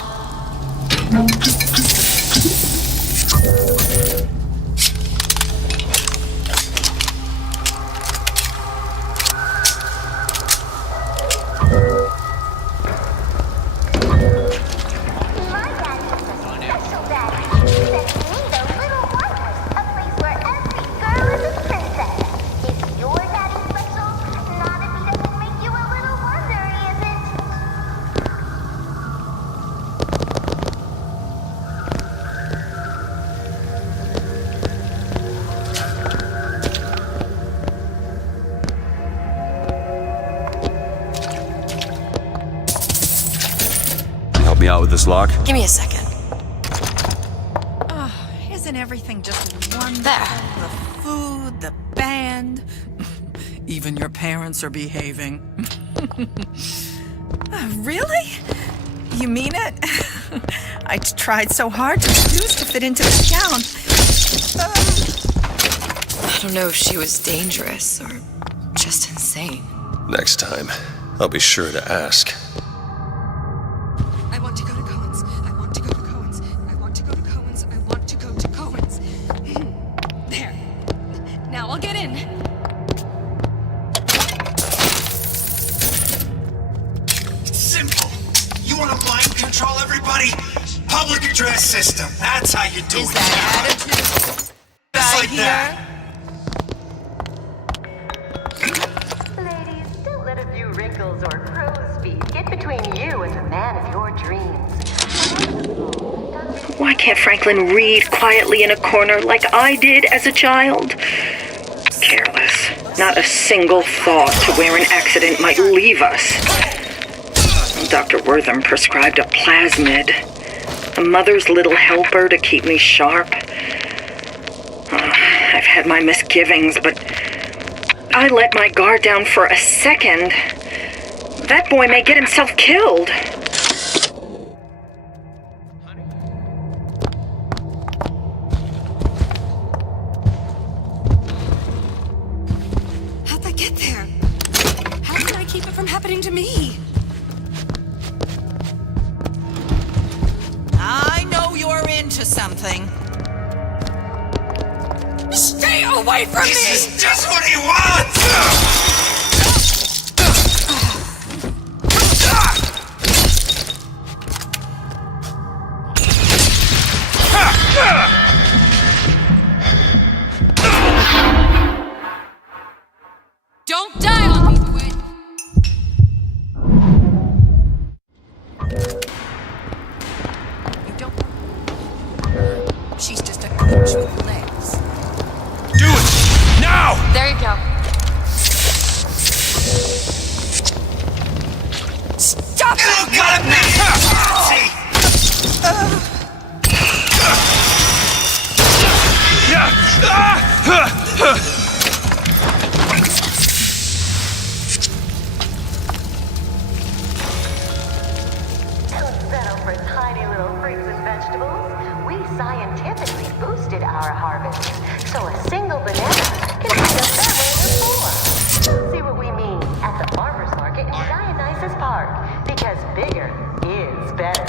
Me out with this lock? Give me a second. Oh, isn't everything just wonderful? There. The food, the band. Even your parents are behaving. Really? You mean it? I tried so hard to refuse to fit into this gown. I don't know if she was dangerous or just insane. Next time, I'll be sure to ask. I want to go to Cohen's. I want to go to Cohen's. I want to go to Cohen's. I want to go to Cohen's. There. Now I'll get in. It's simple. You want to mind control everybody? Public address system. That's how you do it. Is that attitude? Just like that. Ladies, don't let a few wrinkles or crow's feet get between you and the man of your dreams. Why can't Franklin read quietly in a corner like I did as a child? Careless. Not a single thought to where an accident might leave us. Dr. Wortham prescribed a plasmid, a mother's little helper to keep me sharp. I've had my misgivings, but I let my guard down for a second. That boy may get himself killed. How'd that get there? How can I keep it from happening to me? I know you're into something. Stay away from me! This is just what he wants! Don't die on me, Quinn! You don't. She's just a coach with legs. Do it! Now! There you go. Stop it! You got me! Don't settle for tiny little fruits and vegetables. We scientifically boosted our harvest, so a single banana can feed a family of 4. See what we mean at the farmer's market in Dionysus Park, because bigger is better.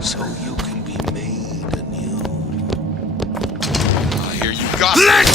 So you can be made anew. I hear you got it.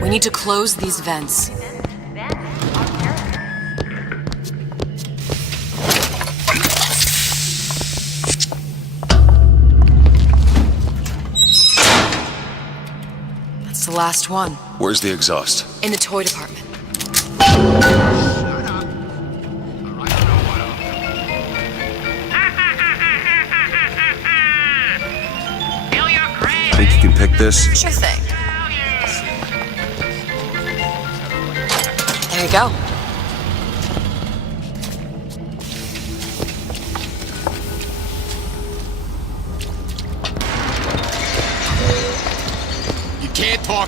We need to close these vents. That's the last one. Where's the exhaust? In the toy department. Think you can pick this? Sure thing. There you go.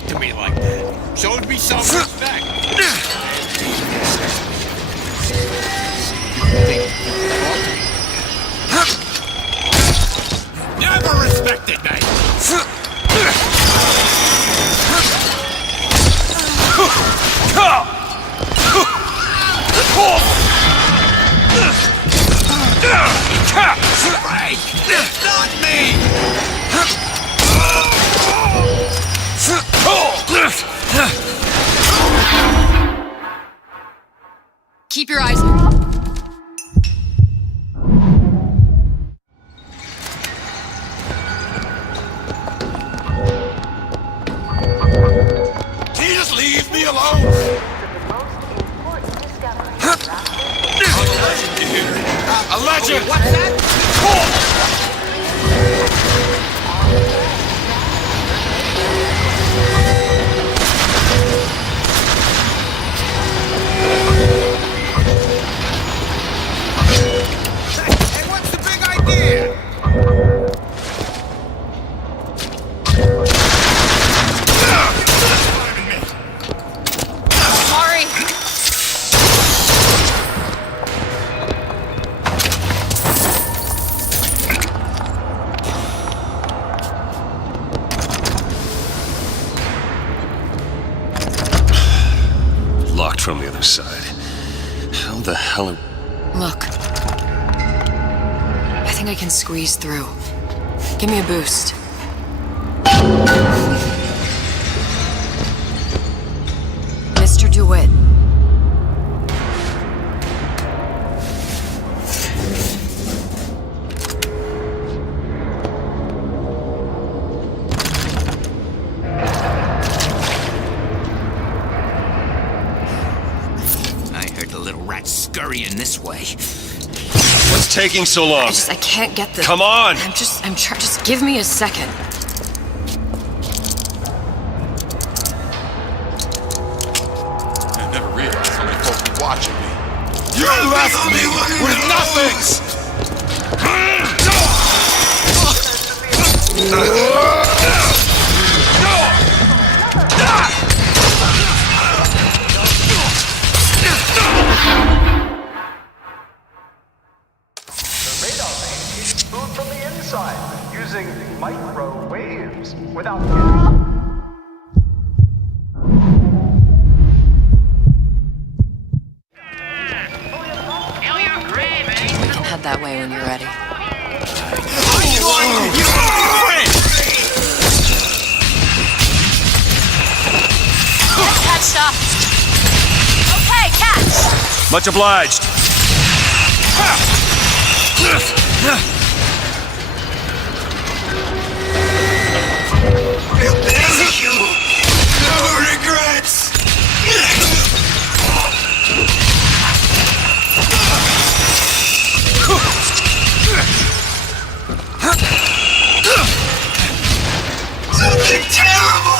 talk to me like that. Shows me some respect. Never respected me. Break! It's not me! Keep your eyes. Can you just leave me alone? A legend! What's that? Hey, what's the big idea? Sorry. Locked from the other side. How the hell are... Look. I think I can squeeze through. Give me a boost. Mr. DeWitt. I heard the little rat scurrying this way. What's taking so long? I can't get the... Come on! I'm trying. Just give me a second. I never realized how many folks were watching me. You left me with nothing! Food from the inside using microwaves without We can head that way when you're ready. Catch stuff. Okay, catch. Much obliged. No regrets! Something terrible!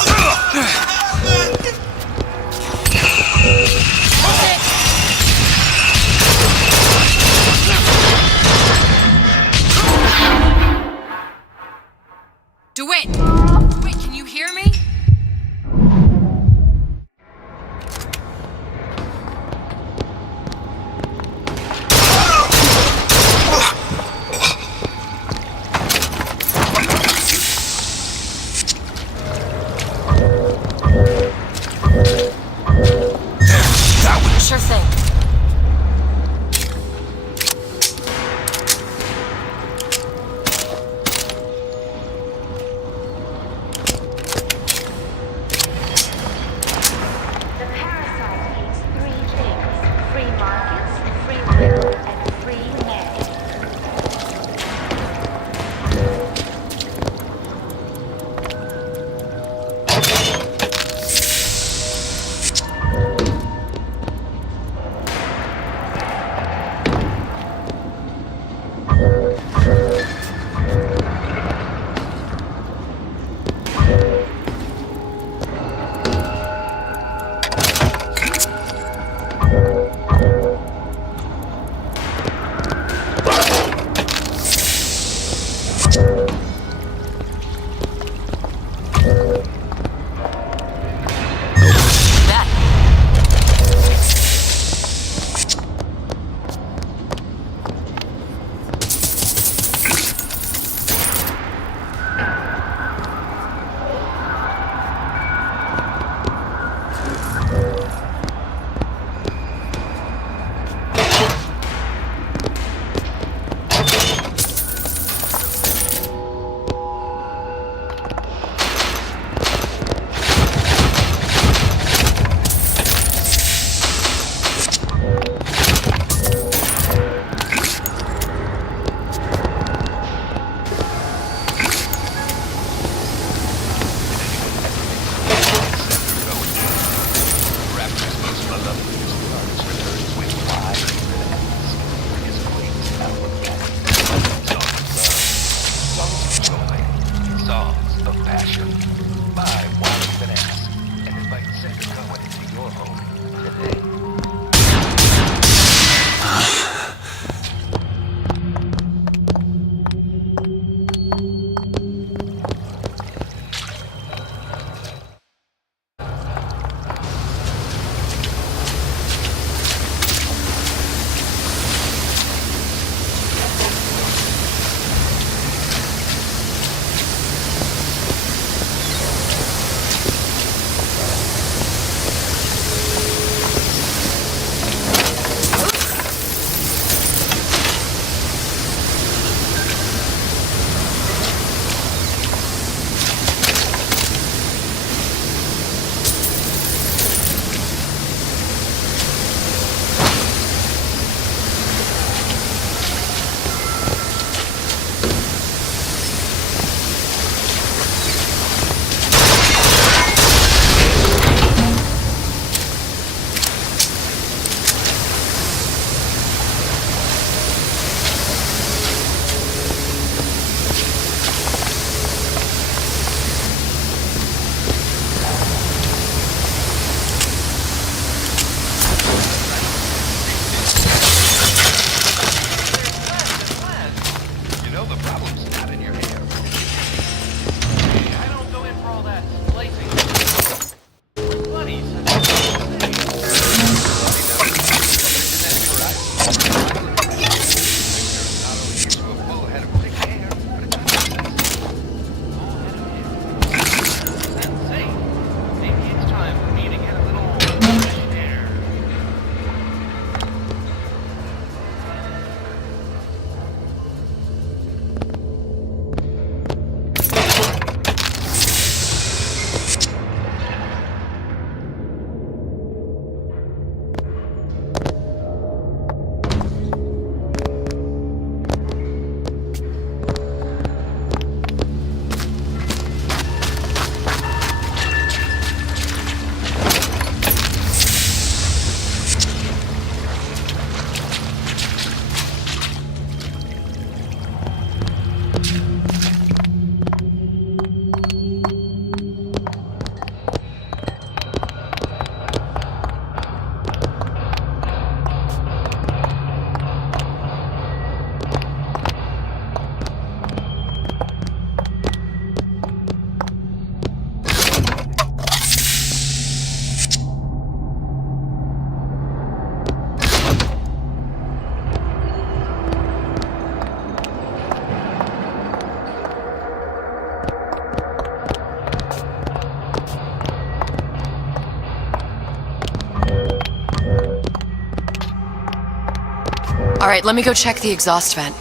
right, let me go check the exhaust vent.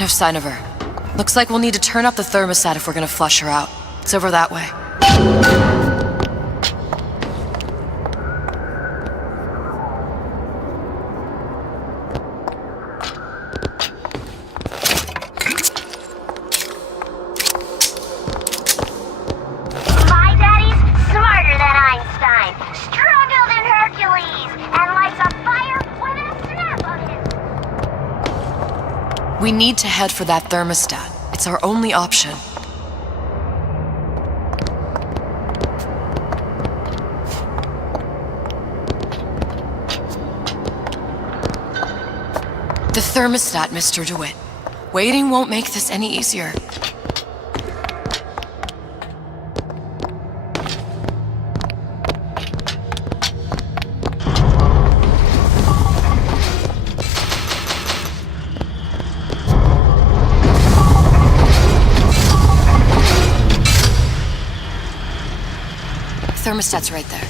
No sign of her. Looks like we'll need to turn up the thermostat if we're gonna flush her out. It's over that way. My daddy's smarter than Einstein, stronger than Hercules, and lights a fire with a snap of his. We need to head for that thermostat. It's our only option. The thermostat, Mr. DeWitt. Waiting won't make this any easier. Thermostat's right there.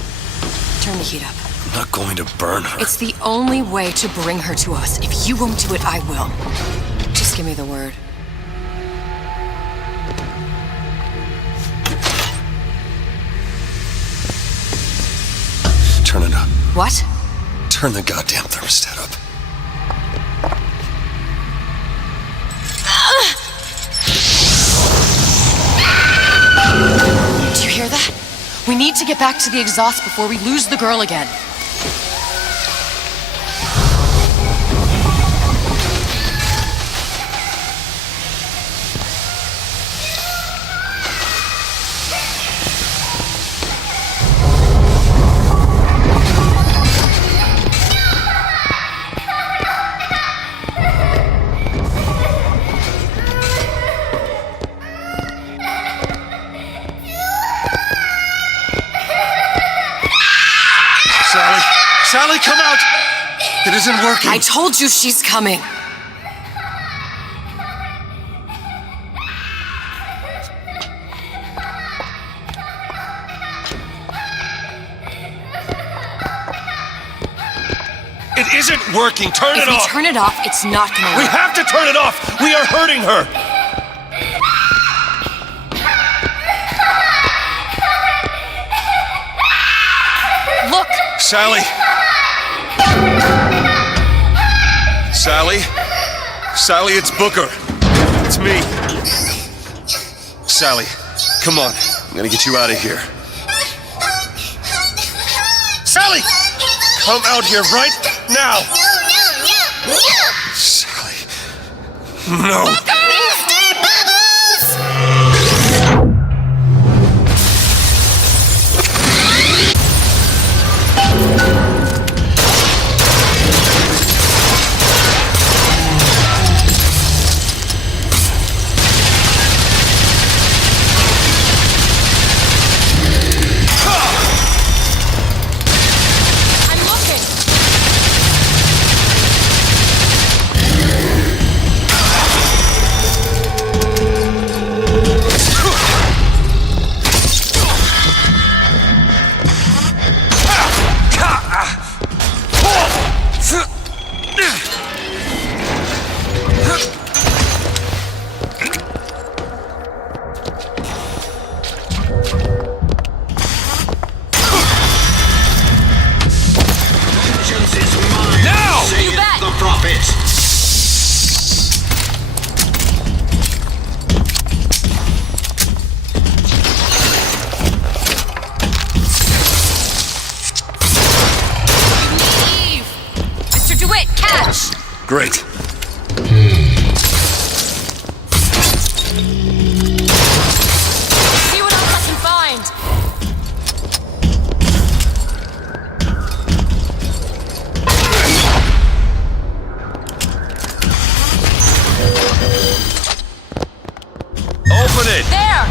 Turn the heat up. I'm not going to burn her. It's the only way to bring her to us. If you won't do it, I will. Just give me the word. Turn it up. What? Turn the goddamn thermostat up. Do you hear that? We need to get back to the exhaust before we lose the girl again. Sally, come out! It isn't working. I told you she's coming. It isn't working. Turn it off. If we turn it off, it's not gonna work. We have to turn it off. We are hurting her. Look! Sally! Sally? Sally, it's Booker. It's me. Sally, come on. I'm gonna get you out of here. Sally! Come out here right now! Sally. No. Great. See what else I can find. Open it. There.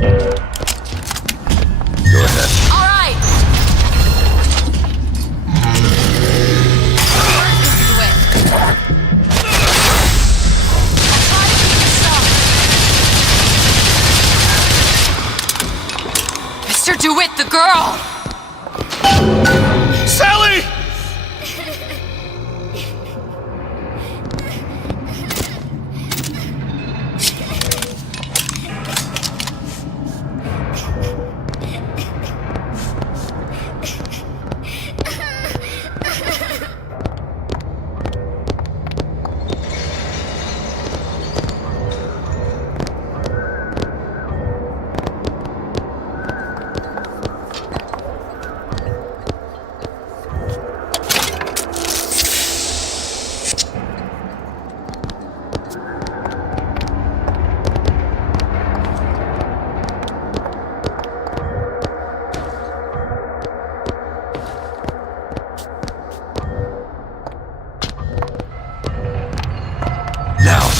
Go ahead. All right. Mr. DeWitt, the girl! Sally!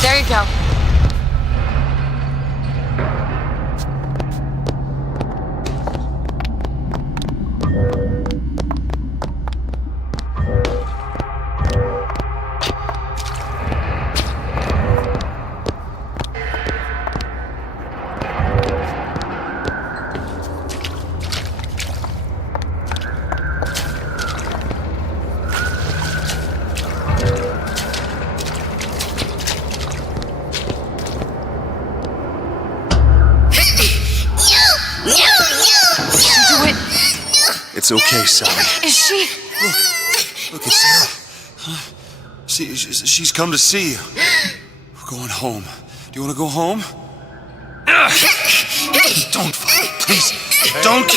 There you go. It's okay, Sally. Is she? Look, it's Sarah. She's come to see you. We're going home. Do you want to go home? Don't, Father, please. Don't.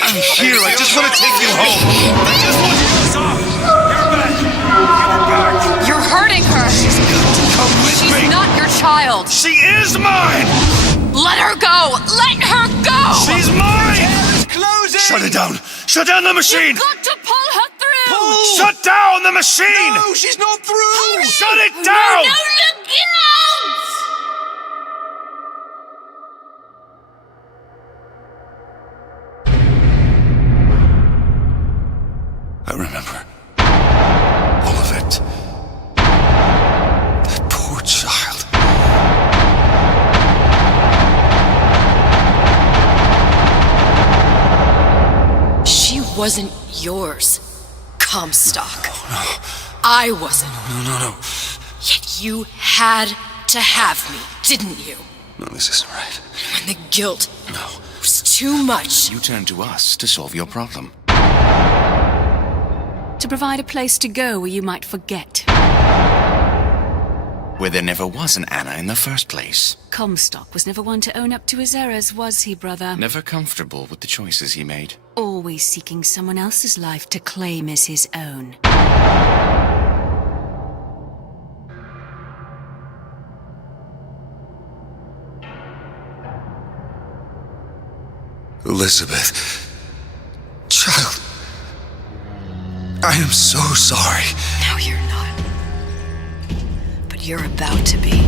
I'm here. I just want to take you home. I just want you to stop. You're back. Give her back. You're hurting her. Come with me. She's not your child. She is mine. Let her go. Let her go. She's mine. Shut it down. Shut down the machine. You've got to pull her through. Pull. Shut down the machine. No, she's not through. Shut it down. No, look out. I remember all of it. That poor child. She wasn't yours, Comstock. No. I wasn't. No. Yet you had to have me, didn't you? No, this isn't right. When the guilt was too much. You turned to us to solve your problem. To provide a place to go where you might forget. Where there never was an Anna in the first place. Comstock was never one to own up to his errors, was he, brother? Never comfortable with the choices he made. Always seeking someone else's life to claim as his own. Elizabeth. Child. I am so sorry. No, you're not. But you're about to be.